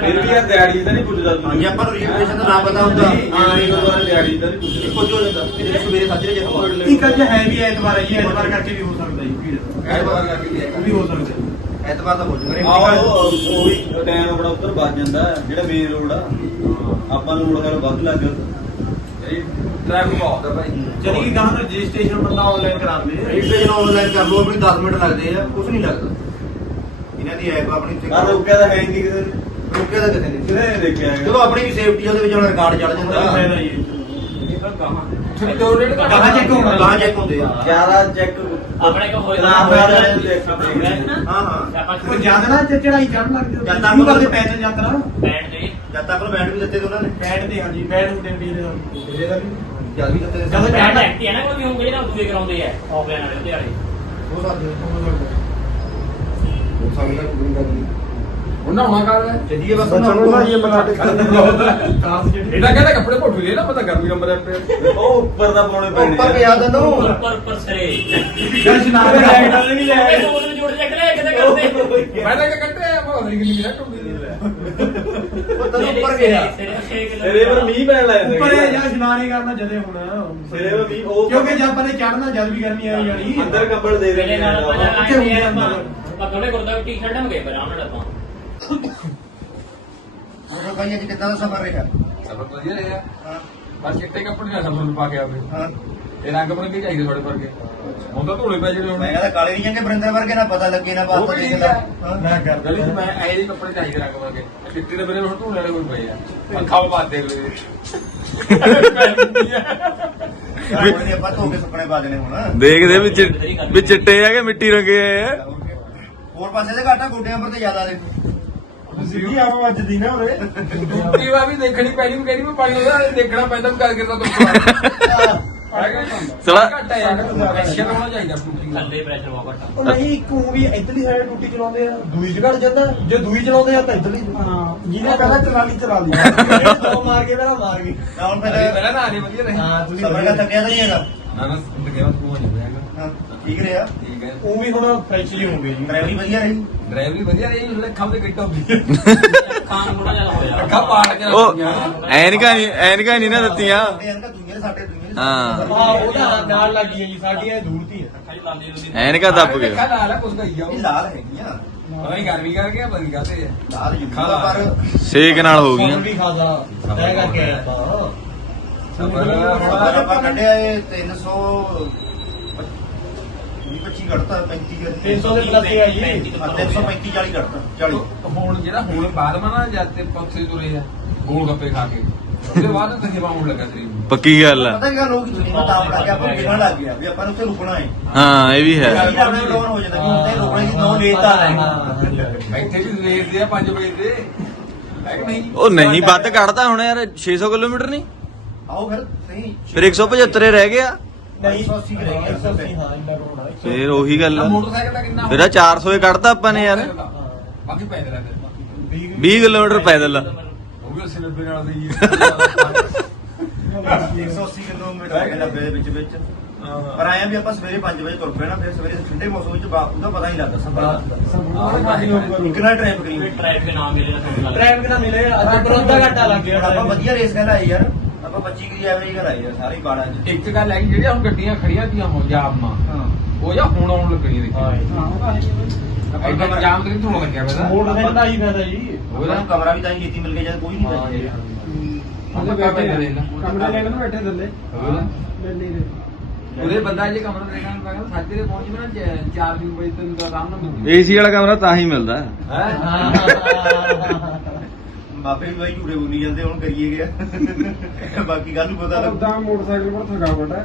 ਫਿਰ ਵੀ ਆ ਦਿਹਾੜੀ ਤਾਂ ਨਹੀਂ ਪੁੱਛਦਾ ਤੂੰ ਹਾਂਜੀ ਆਪਾਂ ਨੂੰ ਰਜਿਸਟ੍ਰੇਸ਼ਨ ਦਾ ਨਾ ਪਤਾ ਹੁੰਦਾ। ਹਾਂ ਇਹ ਵਾਰ ਦਿਹਾੜੀ ਤਾਂ ਨਹੀਂ ਪੁੱਛਦਾ ਕੁਝ ਹੋ ਜਾਂਦਾ। ਫਿਰ ਸਵੇਰੇ ਸਾਜਰੇ ਜੇ ਖਬਰ ਇੱਕ ਅੱਜ ਹੈ ਵੀ ਐਤਵਾਰ ਹੈ ਜੀ ਐਤਵਾਰ ਕਰਕੇ ਵੀ ਹੋ ਸਕਦਾ ਜੀ ਭੀੜ। ਐਤਵਾਰ ਕਰਕੇ ਉਹ ਵੀ ਹੋ ਸਕਦਾ। ਐਤਵਾਰ ਤਾਂ ਹੋ ਜੂਗਾ। ਆਹ ਉਹ ਵੀ ਟਾਈਮ ਆਪਣਾ ਉੱਧਰ ਵੱਜ ਜਾਂਦਾ ਜਿਹੜਾ ਮੇਨ ਰੋਡ ਆ। ਆਪਾਂ ਨੂੰ ਮੁੜ ਕਰ ਵੱਧ ਲੱਗ ਟ੍ਰੈਫਿਕ ਬਹੁਤ ਹੈ ਭਾਈ। ਚਲੀ ਗਾਂ ਰਜਿਸਟ੍ਰੇਸ਼ਨ ਬੰਦਾ ਆਨਲਾਈਨ ਕਰਾਉਂਦੇ ਰਜਿਸਟ੍ਰੇਸ਼ਨ ਆਨਲਾਈਨ ਕਰ ਲਓ ਆਪਣੀ 10 ਮਿੰਟ ਲੱਗਦੇ ਆ ਕੁਝ ਨਹੀਂ ਲੱਗਦਾ। ਇਹਨਾਂ ਦੀ ਐਪ ਆਪਣੀ ਆ ਰੋਕਿਆ ਤਾਂ ਹੈ ਨਹੀਂ ਕਿਸੇ ਨੇ। ਰੁਕਿਆ ਤਾਂ ਕਿਤੇ ਨਹੀਂ ਕਿਹਨੇ ਨੇ ਦੇਖਿਆ ਹੈਗਾ? ਚਲੋ ਆਪਣੀ ਵੀ ਸੇਫਟੀ ਉਹਦੇ ਵਿੱਚ ਹੁਣ ਰਿਕਾਰਡ ਚੜ ਜਾਂਦਾ। ਜੀ ਦੋ ਕਹਾਂ check ਹੋਣਾ? ਗਾਂ ਚੈੱਕ ਹੁੰਦੇ ਆ। ਜ਼ਿਆਦਾ ਚੈੱਕ ਆਪਣੇ ਕੋ ਹੋਏ ਖਰਾਬ ਹੋਇਆ ਤਾਂ ਇਹਨੂੰ ਦੇਖ ਸਕਦੇ ਹਾਂ। ਹਾਂ। ਹਾਂ ਉਹ ਜਦ ਨਾ ਤੇ ਚੜਾਈ ਚੜਨ ਲੱਗ ਜਦ ਜਾਂਦਾ ਤੱਕ ਸ਼ੁਰੂ ਕਰਦੇ ਪੈਦਲ ਯਾਤਰਾ ਬੈਠ ਦੇ ਜਦ ਤੱਕ ਨੂੰ ਬੈਂਡ ਵੀ ਦਿੱਤੇ ਤੇ ਉਹਨਾਂ ਨੇ। ਬੈਠ ਦੇ ਹਾਂਜੀ ਬੈਠ ਹੁੰਦੇ ਵੀ ਇਹਦੇ ਨਾਲ ਇਹਦਾ ਵੀ ਜਦ ਵੀ ਦਿੱਤੇ ਤੇ ਜਦ ਬੈਠ ਐਕਟੀ ਹੈ ਨਾ ਕੋਈ ਵੀ ਹੋਊਗਾ ਜਿਹੜਾ ਦੂਏ ਕਰਾਉਂਦੇ ਆ ਆਫਲਾਈਨ ਵਾਲੇ ਤੇ ਵਾਲੇ। ਹੋ ਸਕਦੇ ਹੋ ਸਕਦਾ ਕੋਈ ਗੱਲ ਨਹੀਂ। ਉਹਨਾਂ ਹੋਣਾ ਕਰ ਚੱਲੀਏ ਬਸ ਚਲੋ ਨਾ ਇਹ ਬਣਾ ਕੇ ਕਾਸ ਜਿਹੜੇ ਇਹਦਾ ਕਹਿੰਦਾ ਕੱਪੜੇ ਭੁੱਟ ਲੈ ਨਾ ਪਤਾ ਗਰਮੀ ਨੰਬਰ ਤੇ ਉਹ ਉੱਪਰ ਦਾ ਪਾਉਣੇ ਪੈਣੇ ਉੱਪਰ ਗਿਆ ਤੈਨੂੰ ਉੱਪਰ ਉੱਪਰ ਸਰੇ। ਦਰਸ਼ਨ ਆ ਰਿਹਾ ਨਹੀਂ ਲੈ। ਇਹ ਦੋ ਦਿਨ ਜੋੜ ਚੱਕ ਲੈ ਕਿਤੇ ਕਰਦੇ। ਮੈਂ ਤਾਂ ਕਿ ਕੱਟੇ ਆ ਬਹੁਤ ਕਿੰਨੀ ਮਿਹਨਤ ਹੁੰਦੀ ਉਹ ਤਾਂ ਉੱਪਰ ਗਿਆ। ਤੇਰੇ ਪਰ ਮੀਂਹ ਪੈਣ ਲੱਗ ਜਾਂਦਾ ਉੱਪਰ ਜਾਂ ਹੀ ਕਰਨਾ ਜਦੇ ਹੁਣ। ਸਿਰੇ ਪਰ ਮੀਂਹ ਉਹ ਕਿਉਂਕਿ ਜਦ ਪਰੇ ਚੜਨਾ ਜਦ ਵੀ ਗਰਮੀ ਆਈ ਜਾਣੀ। ਅੰਦਰ ਕੰਬਲ ਦੇ ਵੇਲੇ ਦੇਣੇ ਨਾਲ ਆ। ਆਪਾਂ ਉੱਥੇ ਹੁੰਦੇ ਆ ਅੰਦਰ। ਆਪਾਂ ਥੋੜੇ ਗੁਰਦਾ ਵੀ ਟੀ-ਸ਼ਰਟ ਨੂੰ ਗਏ ਪਰ ਆਉਣ ਆਪਾਂ ਉਹ ਭਾਈ ਅੱਜ ਕਿੱਦਾਂ ਦਾ ਸਫ਼ਰ ਰਿਹਾ? ਸਭ ਵਧੀਆ ਰਿਹਾ। ਹਾਂ। ਬਸ ਚਿੱਟੇ ਕੱਪੜੇ ਨਾਲ ਸਭ ਨੂੰ ਪਾ ਕੇ ਆਵੇ। ਹਾਂ। ਇਹ ਰੰਗ ਬਣ ਕੇ ਚਾਹੀਦੇ ਥੋੜੇ ਫਰਕੇ ਹੁਣ ਤਾਂ ਧੋਲੇ ਪੈ ਜਿਹੜੇ ਹੁਣ। ਮੈਂ ਕਹਿੰਦਾ ਕਾਲੇ ਨਹੀਂ ਜਾਂਗੇ ਬਰਿੰਦਰ ਵਰਗੇ ਨਾ ਪਤਾ ਲੱਗੇ ਨਾ ਉਹ ਬਾਤ ਵੀ ਦੇਖ ਠੀਕ ਲੈ ਹੈ। ਹਾਂ। ਮੈਂ ਕਰ ਗਲੀ 'ਚ ਮੈਂ ਐ ਜਿਹੇ ਕੱਪੜੇ ਚਾਹੀਦੇ ਰੰਗ ਬਣ ਕੇ ਚਿੱਟੇ ਦੇ ਬਰੇ ਹੁਣ ਧੋਲੇ ਵਾਲੇ ਕੋਈ ਪਏ ਆ। ਅੱਖਾਂ ਬਾਤ ਦੇਖ ਲੈ ਯਾਰ ਹੁਣ ਨੀ ਆਪਾਂ ਧੋ ਕੇ ਸੁੱਕਣੇ ਪਾ ਦੇਣੇ ਹੁਣ। ਦੇਖਦੇ ਵੀ ਚਿ- ਵੀ ਚਿੱਟੇ ਆ ਕਿ ਮਿੱਟੀ ਰੰਗੇ ਆ ਹੋਰ ਪਾਸੇ ਦੇ ਘਾਟਾ ਗੋਡਿਆਂ ਪਰ ਤੇ ਜ਼ਿਆਦਾ ਦੇ ਸਿੱਧੀ ਆਪ ਵੱਜਦੀ ਨਾ ਉਰੇ। ਦੂਸਰੀ ਵਾਰ ਵੀ ਦੇਖਣੀ ਪੈਣੀ ਵੀ ਕਹਿੰਦੀ ਮੈਂ ਪਾਣੀ ਉਹਦਾ ਦੇਖਣਾ ਪੈਂਦਾ ਵੀ ਕਰ ਕਰਦਾ ਤੋਂ। ਸਲਾ- ਘੱਟ ਯਾਰ ਪ੍ਰੈਸ਼ਰ ਹੋਣਾ ਚਾਹੀਦਾ ਦਾ ਥੱਲੇ ਪ੍ਰੈਸ਼ਰ ਘੱਟ ਉਹ ਨਹੀਂ ਇੱਕ ਵੀ ਇਧਰਲੀ ਸਾਈਡ ਟੂਟੀ ਚਲਾਉਂਦੇ ਆ। ਦੂਈ ਚ ਘੜ ਜਾਂਦਾ ਜੇ ਦੂਈ ਚਲਾਉਂਦੇ ਆ ਤਾਂ ਇਧਰਲੀ। ਹਾਂ ਜਿਹਨੇ ਕਹਿੰਦਾ ਚਲਾ ਲਈ ਚਲਾ ਲਈ ਦੋ ਮਾਰ ਕੇ ਮੇਰਾ ਮਾਰ ਗਈ ਨਾ ਹੁਣ ਪਹਿਲਾਂ ਫਿਰ ਪਹਿਲਾਂ ਨਾ ਆਨੇ ਵਧੀਆ ਰਹੇ। ਹਾਂ ਤੁਸੀਂ ਸਫ਼ਰ ਦਾ ਥੱਕਿਆ ਤਾਂ ਨਹੀਂ ਹੈਗਾ। ਨਾ ਨਾ ਤੇ ਬਾਅਦ ਤੂੰ ਹੋ ਜਾਵੇਗਾ ਹਾਂ ਠੀਕ ਰਿਹਾ। ਠੀਕ ਹੈ। ਉਹ ਵੀ ਹੁਣ ਫਰੈਸ਼ ਹੀ ਹੋਣਗੇ ਜੀ। ਡਰਾਈਵਰੀ ਵਧੀਆ ਰਹੀ। ਡਰਾਈਵਰੀ ਵਧੀਆ ਰਹੀ ਜਿਹੜੇ ਅੱਖਾਂ ਦੇ ਗਿੱਟ ਹੁੰਦੀ ਖਾਣ ਥੋੜਾ ਜ਼ਿਆਦਾ ਹੋਇਆ ਅੱਖਾਂ ਪਾੜ ਕੇ ਉਹ ਐਨਕਾਂ ਨਹੀਂ ਐਨਕਾਂ ਨਹੀਂ ਨਾ ਦਿੱਤੀਆਂ। ਸਾਡੇ ਇਹਨਾਂ ਦੁਨੀਆ ਦੇ ਸਾਡੇ ਦੁਨੀਆ ਦੇ ਹਾਂ। ਹਾਂ ਉਹਦਾ ਨਾਲ ਲੱਗੀ ਹੈ ਜੀ ਸਾਡੀਆਂ ਦੂਰ ਤੀ ਹੈ। ਐਨਕਾਂ ਦੱਬ ਅੱਖਾਂ ਗਿਆ ਲਾਲ ਹੈ ਕੁਛ ਗਈ ਆ। ਇਹ ਲਾਲ ਹੈਗੀਆਂ। ਨਹੀਂ ਗਰਮੀ ਕਰਕੇ ਬਦਲ ਗਾਤੇ ਲਾਲ ਜੁੱਤਾ ਪਰ ਸੇਕ ਨਾਲ ਹੋ ਗਈਆਂ। ਵੀ ਖਾਦਾ। ਤੈਅ ਕਰਕੇ ਆਇਆ ਆਪਾਂ। ਸਫ਼ਰ ਆਪਾਂ ਕੱਢਿਆ ਇਹ 300 25 ਕੱਢਤਾ 35 ਕਰ 300 ਦੇ ਪਲੱਸ ਹੀ ਆ ਜੀ। 335 40 ਕੱਢਤਾ 40 ਹੁਣ ਜਿਹੜਾ ਹੁਣ ਬਾਹਰ ਮਨਾ ਜਾਂਦੇ ਪੱਖੇ ਤੁਰੇ ਆ ਗੋਲ ਗੱਪੇ ਖਾ ਕੇ। ਉਹਦੇ ਬਾਅਦ ਤਖੇਵਾ ਹੋਣ ਲੱਗਾ ਸਰੀਰ ਨੂੰ। ਪੱਕੀ ਗੱਲ ਆ। ਪਤਾ ਕੀ ਗੱਲ ਹੋ ਗਈ? ਦੁਨੀਆ ਦਾ ਲੱਗ ਗਿਆ ਆਪਾਂ ਕਿਹਨਾਂ ਲੱਗ ਗਿਆ? ਵੀ ਆਪਾਂ ਨੂੰ ਉੱਥੇ ਰੁਕਣਾ ਹੈ। ਹਾਂ ਇਹ ਵੀ ਹੈ। ਆਪਣੇ ਲੋਨ ਹੋ ਜਾਂਦਾ ਕਿ ਉੱਥੇ ਰੁਕਣੇ ਦੀ ਨੋ ਲੇਤਾ ਹੈ ਇੱਥੇ ਵੀ ਰੇਟ ਦੇ ਆ 5 ਵਜੇ ਦੇ। ਹੈ ਕਿ ਨਹੀਂ? ਉਹ ਨਹੀਂ ਵੱਧ ਕੱਢਦਾ ਹੁਣ ਯਾਰ 600 ਕਿਲੋਮੀਟਰ ਨਹੀਂ? ਆਓ ਫਿਰ ਸਹੀ। ਫਿਰ 175 ਰਹਿ ਗਿਆ। ਨਹੀਂ 180 ਰਹਿ ਗਿਆ, 180 ਹਾਂ ਇੰਨਾ ਕੁ ਹੋਣਾ ਫੇਰ ਉਹੀ ਗੱਲ ਆ। ਮੋਟਰਸਾਈਕਲ ਦਾ ਕਿੰਨਾ ਫਿਰ ਆਹ 400 ਹੀ ਕੱਢਤਾ ਆਪਾਂ ਨੇ ਯਾਰ। ਬਾਕੀ ਪੈਦਲ ਆ ਫਿਰ। 20 ਕਿਲੋਮੀਟਰ ਪੈਦਲ ਆ। ਉਹ ਵੀ 80 90 ਨਾਲ ਦੀ ਹੈ 180 ਕਿਲੋਮੀਟਰ ਹੈ 90 ਦੇ ਵਿੱਚ ਵਿੱਚ। ਪਰ ਆਇਆ ਵੀ ਆਪਾਂ ਸਵੇਰੇ 5 ਵਜੇ ਤੁਰ ਪਏ ਨਾ ਫਿਰ ਸਵੇਰੇ ਠੰਡੇ ਮੌਸਮ ਵਿੱਚ ਬਾਪੂ ਦਾ ਪਤਾ ਨਹੀਂ ਲੱਗਦਾ ਸਫ਼ਰ ਦਾ ਇੱਕ ਨਾ ਟ੍ਰੈਫਿਕ ਕੋਈ ਕਰੀ ਟ੍ਰੈਫਿਕ ਦੇ ਨਾਮ ਮਿਲੇ ਨਾ ਤੁਹਾਨੂੰ ਲੱਗਦਾ ਟ੍ਰੈਫਿਕ ਨਾ ਮਿਲੇ ਅੱਜ ਬਰੋਦਾ ਘੰਟਾ ਲੱਗ ਗਿਆ ਆਪਾਂ ਵਧੀਆ ਰੇਸ ਕਰ ਆਏ ਯਾਰ। ਆਪਾਂ 25 ਦੀ ਐਵਰੇਜ ਕਰ ਆਏ ਯਾਰ ਸਾਰੇ ਹੀ ਬਾੜਾਂ 'ਚ। ਇੱਕ ਗੱਲ ਹੈ ਜਿਹੜੀਆਂ ਹੁਣ ਗੱਡੀਆਂ ਖੜੀਆਂ ਦੀਆਂ ਹੋ ਜਾਮਾਂ ਹਾਂ। ਉਹ ਜਾਂ ਹੁਣ ਆਉਣ ਲੱਗਣੀਆਂ ਦੇਖੀ ਐਡਾ ਜਾਮ ਤੇ ਥੋੜਾ ਲੱਗਿਆ ਪਿਆ ਮੋਟਰਸਾਈਕਲ ਦਾ ਹੀ ਫਾਇਦਾ ਜੀ। ਉਹਨਾਂ ਨੂੰ ਕਮਰਾ ਵੀ ਤਾਂ ਹੀ ਛੇਤੀ ਮਿਲ ਗਿਆ ਜਦ ਕੋਈ ਨਹੀਂ ਬਚਿਆ ਉਹਦੇ ਬੈਠੇ ਦੇ ਲੈ ਕਮਰੇ ਲੈ ਕੇ ਬੈਠੇ ਥੱਲੇ। ਉਹਦੇ ਬੰਦਾ ਜੇ ਕਮਰਾ ਦੇਖਣ ਮੈਂ ਕਹਿੰਦਾ ਸਾਜੇ ਦੇ ਪਹੁੰਚ ਮੈਂ 4 ਦਿਨ ਵਜੇ ਤੱਕ ਆਰਾਮ ਨਾਲ। ਮਿਲ ਏਸੀ ਵਾਲਾ ਕਮਰਾ ਤਾਂ ਹੀ ਮਿਲਦਾ। ਹੈ। ਬਾਬੇ ਵੀ ਬਾਈ ਝੂੜੇ ਬੋਲੀ ਜਾਂਦੇ ਹੁਣ ਕਰੀਏ ਗਿਆ ਬਾਕੀ ਗੱਲ ਨੂੰ ਪਤਾ ਲੱਗ। ਮੋਟਰਸਾਈਕਲ ਪਰ ਥਕਾਵਟ ਹੈ।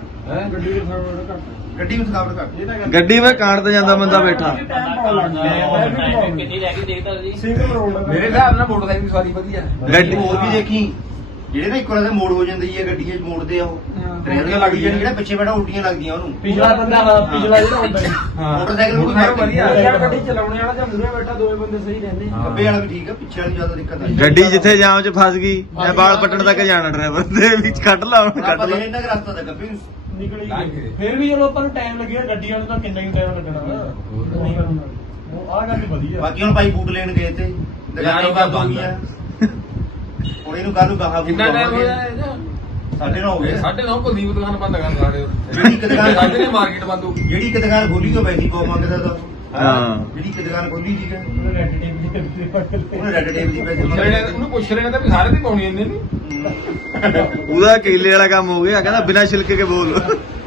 ਗੱਡੀ ਦੀ ਥਕਾਵਟ ਘੱਟ ਗੱਡੀ ਵਿੱਚ ਥਕਾਵਟ ਘੱਟ। ਇਹ ਤਾਂ ਗੱਡੀ ਵਿੱਚ ਕਾਂਡ ਤੇ ਜਾਂਦਾ ਬੰਦਾ ਬੈਠਾ। ਕਿੰਨੀ ਰਹਿ ਗਈ ਦੇਖਦਾ ਜੀ ਸਿੰਗਲ ਰੋਡ ਮੇਰੇ ਹਿਸਾਬ ਨਾਲ ਮੋਟਰਸਾਈਕਲ ਦੀ ਸਵਾਰੀ ਵਧੀਆ ਗੱਡੀ- ਹੋਰ ਵੀ ਦੇਖੀ। ਜਿਹੜੇ ਨਾ ਇੱਕ ਵਾਰ ਦੇ ਮੋੜ ਹੋ ਜਾਂਦੀ ਹੈ ਗੱਡੀਆਂ 'ਚ ਮੋੜਦੇ ਆ ਉਹ। ਟ੍ਰੇਨ ਲੱਗ ਜਾਂਦੀ ਜਿਹੜਾ ਪਿੱਛੇ ਬੈਠਾ ਉਲਟੀਆਂ ਲੱਗਦੀਆਂ ਉਹਨੂੰ। ਪਿਛਲਾ ਬੰਦਾ ਪਿਛਲਾ ਜਿਹੜਾ ਹੁੰਦਾ ਹੈ। ਮੋਟਰਸਾਈਕਲ ਨੂੰ ਮੋਟਰਸਾਈਕਲ ਵਧੀਆ। ਯਾਰ ਗੱਡੀ ਚਲਾਉਣੇ ਵਾਲਾ ਜਾਂ ਮੂਰੇ ਬੈਠਾ ਦੋਵੇਂ ਬੰਦੇ ਸਹੀ ਰਹਿੰਦੇ। ਖੱਬੇ ਵਾਲਾ ਵੀ ਠੀਕ ਆ ਪਿੱਛੇ ਵਾਲੀ ਜ਼ਿਆਦਾ ਦਿੱਕਤ ਆ ਗੱਡੀ ਜਿੱਥੇ ਜਾਮ 'ਚ ਫਸ ਗਈ ਮੈਂ ਵਾਲ ਪੱਟਣ ਤੱਕ ਜਾਣਾ ਡਰਾਈਵਰ ਦੇ ਵਿੱਚ ਕੱਢ ਲਾ ਹੁਣ ਕੱਢ ਲਾ। ਦੇ ਇੰਨਾ ਕੁ ਰਸਤਾ ਤਾਂ ਗੱਬੇ ਨਿਕਲੀ। ਫਿਰ ਵੀ ਜਦੋਂ ਆਪਾਂ ਨੂੰ ਟਾਈਮ ਲੱਗਿਆ ਗੱਡੀਆਂ ਨੂੰ ਤਾਂ ਕਿੰਨਾ ਹੀ ਟਾਈਮ ਲੱਗਣਾ ਨਹੀਂ ਉਹ ਆ ਗੱਲ ਵਧੀਆ। ਬਾਕੀ ਹੁਣ ਭਾਈ ਬੂਟ ਲੈਣ ਗਏ ਤੇ ਦੁਕਾਨਾਂ ਬੰਦ ਹੋ ਗਈਆਂ ਇਹਨੂੰ ਕੱਲ ਨੂੰ ਗਾਹਾਂ ਕਿੰਨਾ ਟਾਈਮ। ਹੋਇਆ ਇਹਦਾ? ਸਾਢੇ ਨੌ ਹੋ ਗਏ। ਸਾਢੇ ਨੌ ਕੁਲਦੀਪ ਦੁਕਾਨ ਬੰਦ ਕਰ ਸਾਡੇ ਜਿਹੜੀ ਇੱਕ ਦੁਕਾਨ- ਸਾਡੇ ਨੇ ਮਾਰਕੀਟ ਬੰਦ ਜਿਹੜੀ ਇੱਕ ਦੁਕਾਨ ਖੋਲੀ ਉਹ ਬੈਠੀ ਕੋ ਮੰਗਦਾ ਤਾਂ। ਹਾਂ। ਜਿਹੜੀ ਇੱਕ ਦੁਕਾਨ ਖੋਲੀ ਸੀਗਾ ਉਹਨੇ ਰੈੱਡ ਟੇਪ ਦੀ ਉਹਨੇ ਰੈੱਡ ਟੇਪ ਦੀ ਪੈਸੇ ਪੁੱਛ ਰਹੇ ਨੇ ਉਹਨੂੰ ਪੁੱਛ ਰਹੇ ਨੇ ਤਾਂ ਵੀ ਸਾਰੇ ਤੇ ਪਾਉਣੀ ਇਹਨੇ ਨੂੰ ਉਹਦਾ ਕੇਲੇ ਵਾਲਾ ਕੰਮ ਹੋ ਗਿਆ ਕਹਿੰਦਾ ਬਿਨਾਂ ਛਿਲਕੇ ਕੇ ਬੋਲ।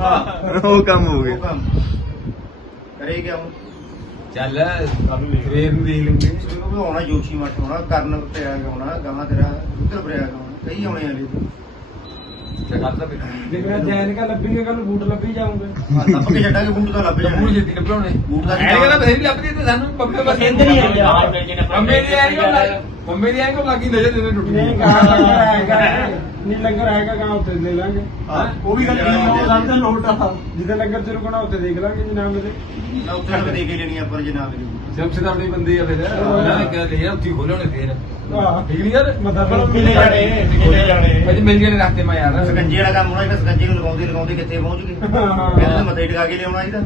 ਹਾਂ। ਉਹ ਕੰਮ ਹੋ ਉਹ ਗਿਆ ਕੰਮ। ਕਰੇ ਗਿਆ ਹੁਣ? ਚੱਲ ਸਵੇਰ ਨੂੰ ਦੇਖ ਲੈਂਗੇ ਉਹ ਵੀ ਆਉਣਾ ਜੋਸ਼ੀ ਮੱਠ ਹੋਣਾ ਕਰਨ ਤੇ ਆ ਹੋਣਾ ਗਾਹਾਂ ਤੇਰਾ ਉੱਧਰ ਬਰਿਆ ਹੋਣਾ ਕਈ ਆਉਣੇ ਵਾਲੇ ਚੱਲ ਤਾਂ ਫਿਰ ਦੇਖਿਆ ਜੈਨ ਕਾ ਲੱਭੀਗੇ ਕੱਲ ਬੂਟ ਲੱਭੀ ਜਾਉਂਗੇ ਲੱਭ ਕੇ ਛੱਡਾਂਗੇ ਬੂਟ ਤਾਂ ਲੱਭ ਜਾਣੇ। ਛੇਤੀ ਲੱਭਣੇ ਬੂਟ ਦਾ ਐ ਕਹਿੰਦਾ ਬਥੇਰੀ ਲੱਭਦੀ ਤੇ ਸਾਨੂੰ ਬੰਬੇ ਬਸ ਜੇ ਨਾ ਦੀ ਆਈ ਕੋ ਦੀ ਆਈ ਕੋ ਲੱਗੀ ਨਜ਼ਰ ਟੁੱਟ ਗਈ ਨਹੀਂ ਲੰਗਰ ਹੈਗਾ ਗਾਂ ਉੱਤੇ ਦੇ ਲਾਂਗੇ। ਹਾਂ, ਉਹ ਵੀ ਗੱਲ ਆ, ਠੀਕ ਸਮਝ ਆ ਲੋਟ ਆ। ਜਿੱਥੇ ਲੰਗਰ ਚ ਰੁਕਣਾ ਉੱਤੇ ਦੇਖ ਲਾਂਗੇ ਜੀ ਨਾਮ ਦੇ। ਨਾ ਉੱਥੇ ਲੱਗ ਦੇ ਕੇ ਲੈਣੀ ਪਰ ਜੇ ਨਾ ਮਿਲੂ ਸਭ ਸੇ ਦੇ ਬੰਦੇ ਆ ਫਿਰ। ਉਹਨਾਂ ਨੇ ਕਿਹਾ ਲੈ ਉੱਥੇ ਖੋਲੇ ਹੋਣੇ ਫੇਰ। ਠੀਕ ਨਹੀਂ ਯਾਰ ਮਤਲਬ ਮਿਲੇ ਜਾਣੇ। ਮਿਲੇ ਜਾਣੇ। ਅੱਜ ਮਿਲ ਗਏ ਨੇ ਰਸਤੇ ਮੈਂ ਯਾਰ ਸਕੰਜੇ ਵਾਲਾ ਕੰਮ ਹੋਣਾ ਸਕੰਜੇ ਨੂੰ ਲਗਾਉਂਦੇ ਲਗਾਉਂਦੇ ਕਿੱਥੇ ਪਹੁੰਚ ਗਏ। ਮੱਥੇ ਟਿਕਾ ਕੇ ਲਿਆਉਣਾ ਇਹਦਾ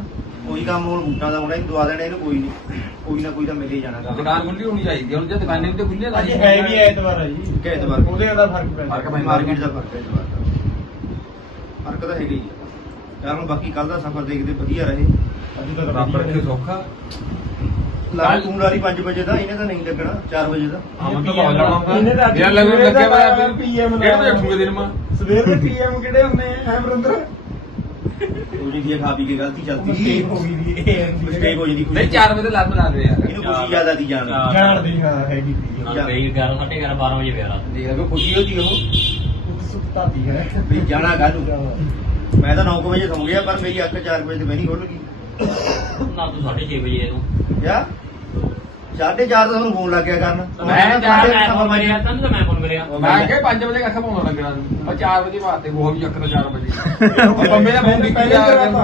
ਉਹੀ ਕੰਮ ਹੁਣ ਬੂਟਾਂ ਦਾ ਹੋਣਾ ਇਹਨੂੰ ਦਵਾ ਦੇਣਾ ਇਹਨੂੰ ਕੋਈ ਨਹੀਂ। ਕੋਈ ਨਾ ਕੋਈ ਤਾਂ ਮਿਲ ਹੀ ਜਾਣਾ ਗਾ। ਦੁਕਾਨ ਖੁੱਲੀ ਹੋਣੀ ਚਾਹੀਦੀ ਹੈ। ਹੁਣ ਜੇ ਦੁਕਾਨੇ ਵੀ ਤੇ ਖੁੱਲੇ ਅੱਜ ਹੈ ਵੀ ਐਤਵਾਰ ਆ ਜੀ। ਕਿ ਐਤਵਾਰ। ਉਹਦੇ ਦਾ ਫ਼ਰਕ ਪੈਂਦਾ ਫ਼ਰਕ ਪੈਂਦਾ। ਮਾਰਕੀਟ ਦਾ ਫ਼ਰਕ ਹੈ ਐਤਵਾਰ ਦਾ। ਫ਼ਰਕ ਤਾਂ ਹੈਗਾ ਹੀ ਆ ਯਾਰ ਹੁਣ ਬਾਕੀ ਕੱਲ ਦਾ ਸਫ਼ਰ ਦੇਖਦੇ ਵਧੀਆ ਰਹੇ। ਅੱਜ ਤਾਂ ਰੱਬ ਰੱਖੇ ਸੌਖਾ। ਲਾ ਤੂੰ ਲਾਰੀ 5 ਵਜੇ ਦਾ ਇਹਨੇ ਤਾਂ ਨਹੀਂ ਲੱਗਣਾ 4 ਵਜੇ ਦਾ। ਆਮਨ ਤਾਂ ਬਹੁਤ ਲਾਉਣਾ ਇਹਨੇ ਤਾਂ ਅੱਜ ਯਾਰ ਲੱਗਣ ਸਵੇਰੇ ਲੱਗਿਆ ਦਾ ਹੋਇਆ PM ਕਿਹੜੇ ਦਿਨ ਮਾ? ਸਵੇਰ ਦੇ ਪੀਐਮ ਕਿਹੜੇ ਹੁੰਦੇ ਆ ਅਮਰਿੰਦਰ ਉਹ ਜੀ ਕੀ ਖਾ ਪੀ ਕੇ ਗਲਤੀ ਚੱਲਦੀ ਮਿਸਟੇਕ ਹੋ ਗਈ ਦੀ ਇਹ ਮਿਸਟੇਕ ਹੋ ਜਾਂਦੀ ਨਹੀਂ 4 ਵਜੇ ਲੱਤ ਲਾ ਦੇ ਯਾਰ। ਇਹਨੂੰ ਖੁਸ਼ੀ ਜ਼ਿਆਦਾ ਦੀ ਜਾਣ ਚਾਰ। ਜਾਣ ਦੀ ਹਾਂ ਹੈਗੀ ਸੀ। ਗਈ 11 11:30 12 ਵਜੇ ਵਿਆਹ ਰਾਤ। ਦੇਖ ਲਓ ਖੁਸ਼ੀ ਹੋਦੀ ਉਹ ਸੁੱਤਾ ਦੀ ਹੈ। ਵੀ ਜਾਣਾ ਕਾਹਨੂੰ ਮੈਂ ਤਾਂ 9 ਵਜੇ ਸੌਂ ਗਿਆ ਪਰ ਮੇਰੀ ਅੱਖ 4 ਵਜੇ ਤੇ ਮੈਂ ਨਹੀਂ ਖੁੱਲ ਗਈ ਨਾ ਤੂੰ 6:30 ਵਜੇ ਤੂੰ। ਯਾ 4:30 ਦਾ ਤੁਹਾਨੂੰ ਫੋਨ ਲੱਗ ਗਿਆ ਕਰਨ। ਮੈਂ ਚਾਰ ਮੈਂ ਫੋਨ ਕਰਿਆ ਤੈਨੂੰ ਤਾਂ ਮੈਂ ਫੋਨ ਕਰਿਆ। ਮੈਂ ਕਿਹਾ 5 ਵਜੇ ਕੱਖ ਪਾਉਣਾ ਲੱਗਣਾ ਮੈਂ 4 ਵਜੇ ਬਾਅਦ ਤੇ ਉਹ ਵੀ ਚੱਕਦਾ 4 ਵਜੇ। ਬੰਬੇ ਦਾ ਫੋਨ ਪਹਿਲੇ ਕਰਾਤਾ।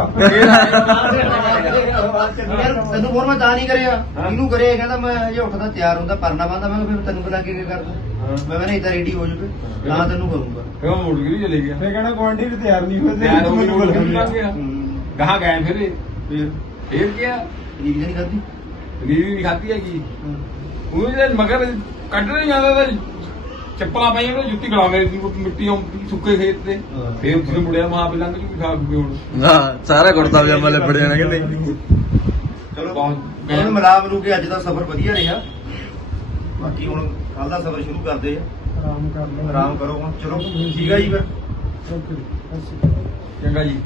ਯਾਰ ਤੈਨੂੰ ਫੋਨ ਮੈਂ ਤਾਂ ਨਹੀਂ ਕਰਿਆ। ਇਹਨੂੰ ਕਰਿਆ ਕਹਿੰਦਾ ਮੈਂ ਹਜੇ ਉੱਠਦਾ ਤਿਆਰ ਹੁੰਦਾ ਪਰਨਾ ਬੰਦਾ ਮੈਂ ਕਿਹਾ ਫਿਰ ਤੈਨੂੰ ਬੁਲਾ ਕੇ ਕੀ ਕਰਦਾ। ਮੈਂ ਕਹਿੰਦਾ ਇਦਾਂ ਰੈਡੀ ਹੋ ਜੂਵੇ ਨਾ ਤੈਨੂੰ ਕਰੂੰਗਾ। ਫਿਰ ਉਹ ਮੁੜ ਕੇ ਵੀ ਚਲੇ ਗਿਆ। ਫੇ ਕਹਿੰਦਾ ਕੁਆਂਟੀ ਵੀ ਤਿਆਰ ਨਹੀਂ ਹੋਏ ਯਾਰ ਉਹ ਮੈਨੂੰ ਗਿਆ। ਹੂੰ। ਗਾਹਾਂ ਗਏ ਫਿਰ। ਫਿਰ? ਫਿਰ ਕੀ ਆ ਨਹੀਂ ਕਰਦੀ ਰੀਵੀ ਨਹੀਂ ਖਾਤੀ ਹੈਗੀ। ਉਹ ਜਿਹੜੇ ਮਗਰ ਕੱਢ ਨਹੀਂ ਜਾਂਦਾ ਤਾਂ ਚੱਪਲਾਂ ਪਾਈਆਂ ਉਹਨੇ ਜੁੱਤੀ ਗਲਾ ਮੇਰੀ ਦੀ ਮਿੱਟੀ ਆਉਂਦੀ ਸੁੱਕੇ ਖੇਤ ਤੇ। ਫਿਰ ਉੱਥੇ ਮੁੜਿਆ ਮਾਂ ਪਿਲੰਗ ਜੂ ਖਾ ਖੂਗੇ ਹੁਣ। ਹਾਂ ਸਾਰਾ ਕੁੜਤਾ ਪਜਾਮਾ ਲਿਪੜ ਜਾਣਾ ਕਿ ਨਹੀਂ? ਚਲੋ ਬਹੁਤ ਹੁਣ ਮਿਲਾ ਮਿਲੂ ਕੇ ਅੱਜ ਦਾ ਸਫ਼ਰ ਵਧੀਆ ਰਿਹਾ। ਬਾਕੀ ਹੁਣ ਕੱਲ ਦਾ ਸਫ਼ਰ ਸ਼ੁਰੂ ਕਰਦੇ ਆ। ਆਰਾਮ ਕਰ ਲਓ। ਆਰਾਮ ਕਰੋ ਹੁਣ। ਚਲੋ ਠੀਕ ਆ ਜੀ ਫਿਰ। ਓਕੇ ਚੰਗਾ ਜੀ।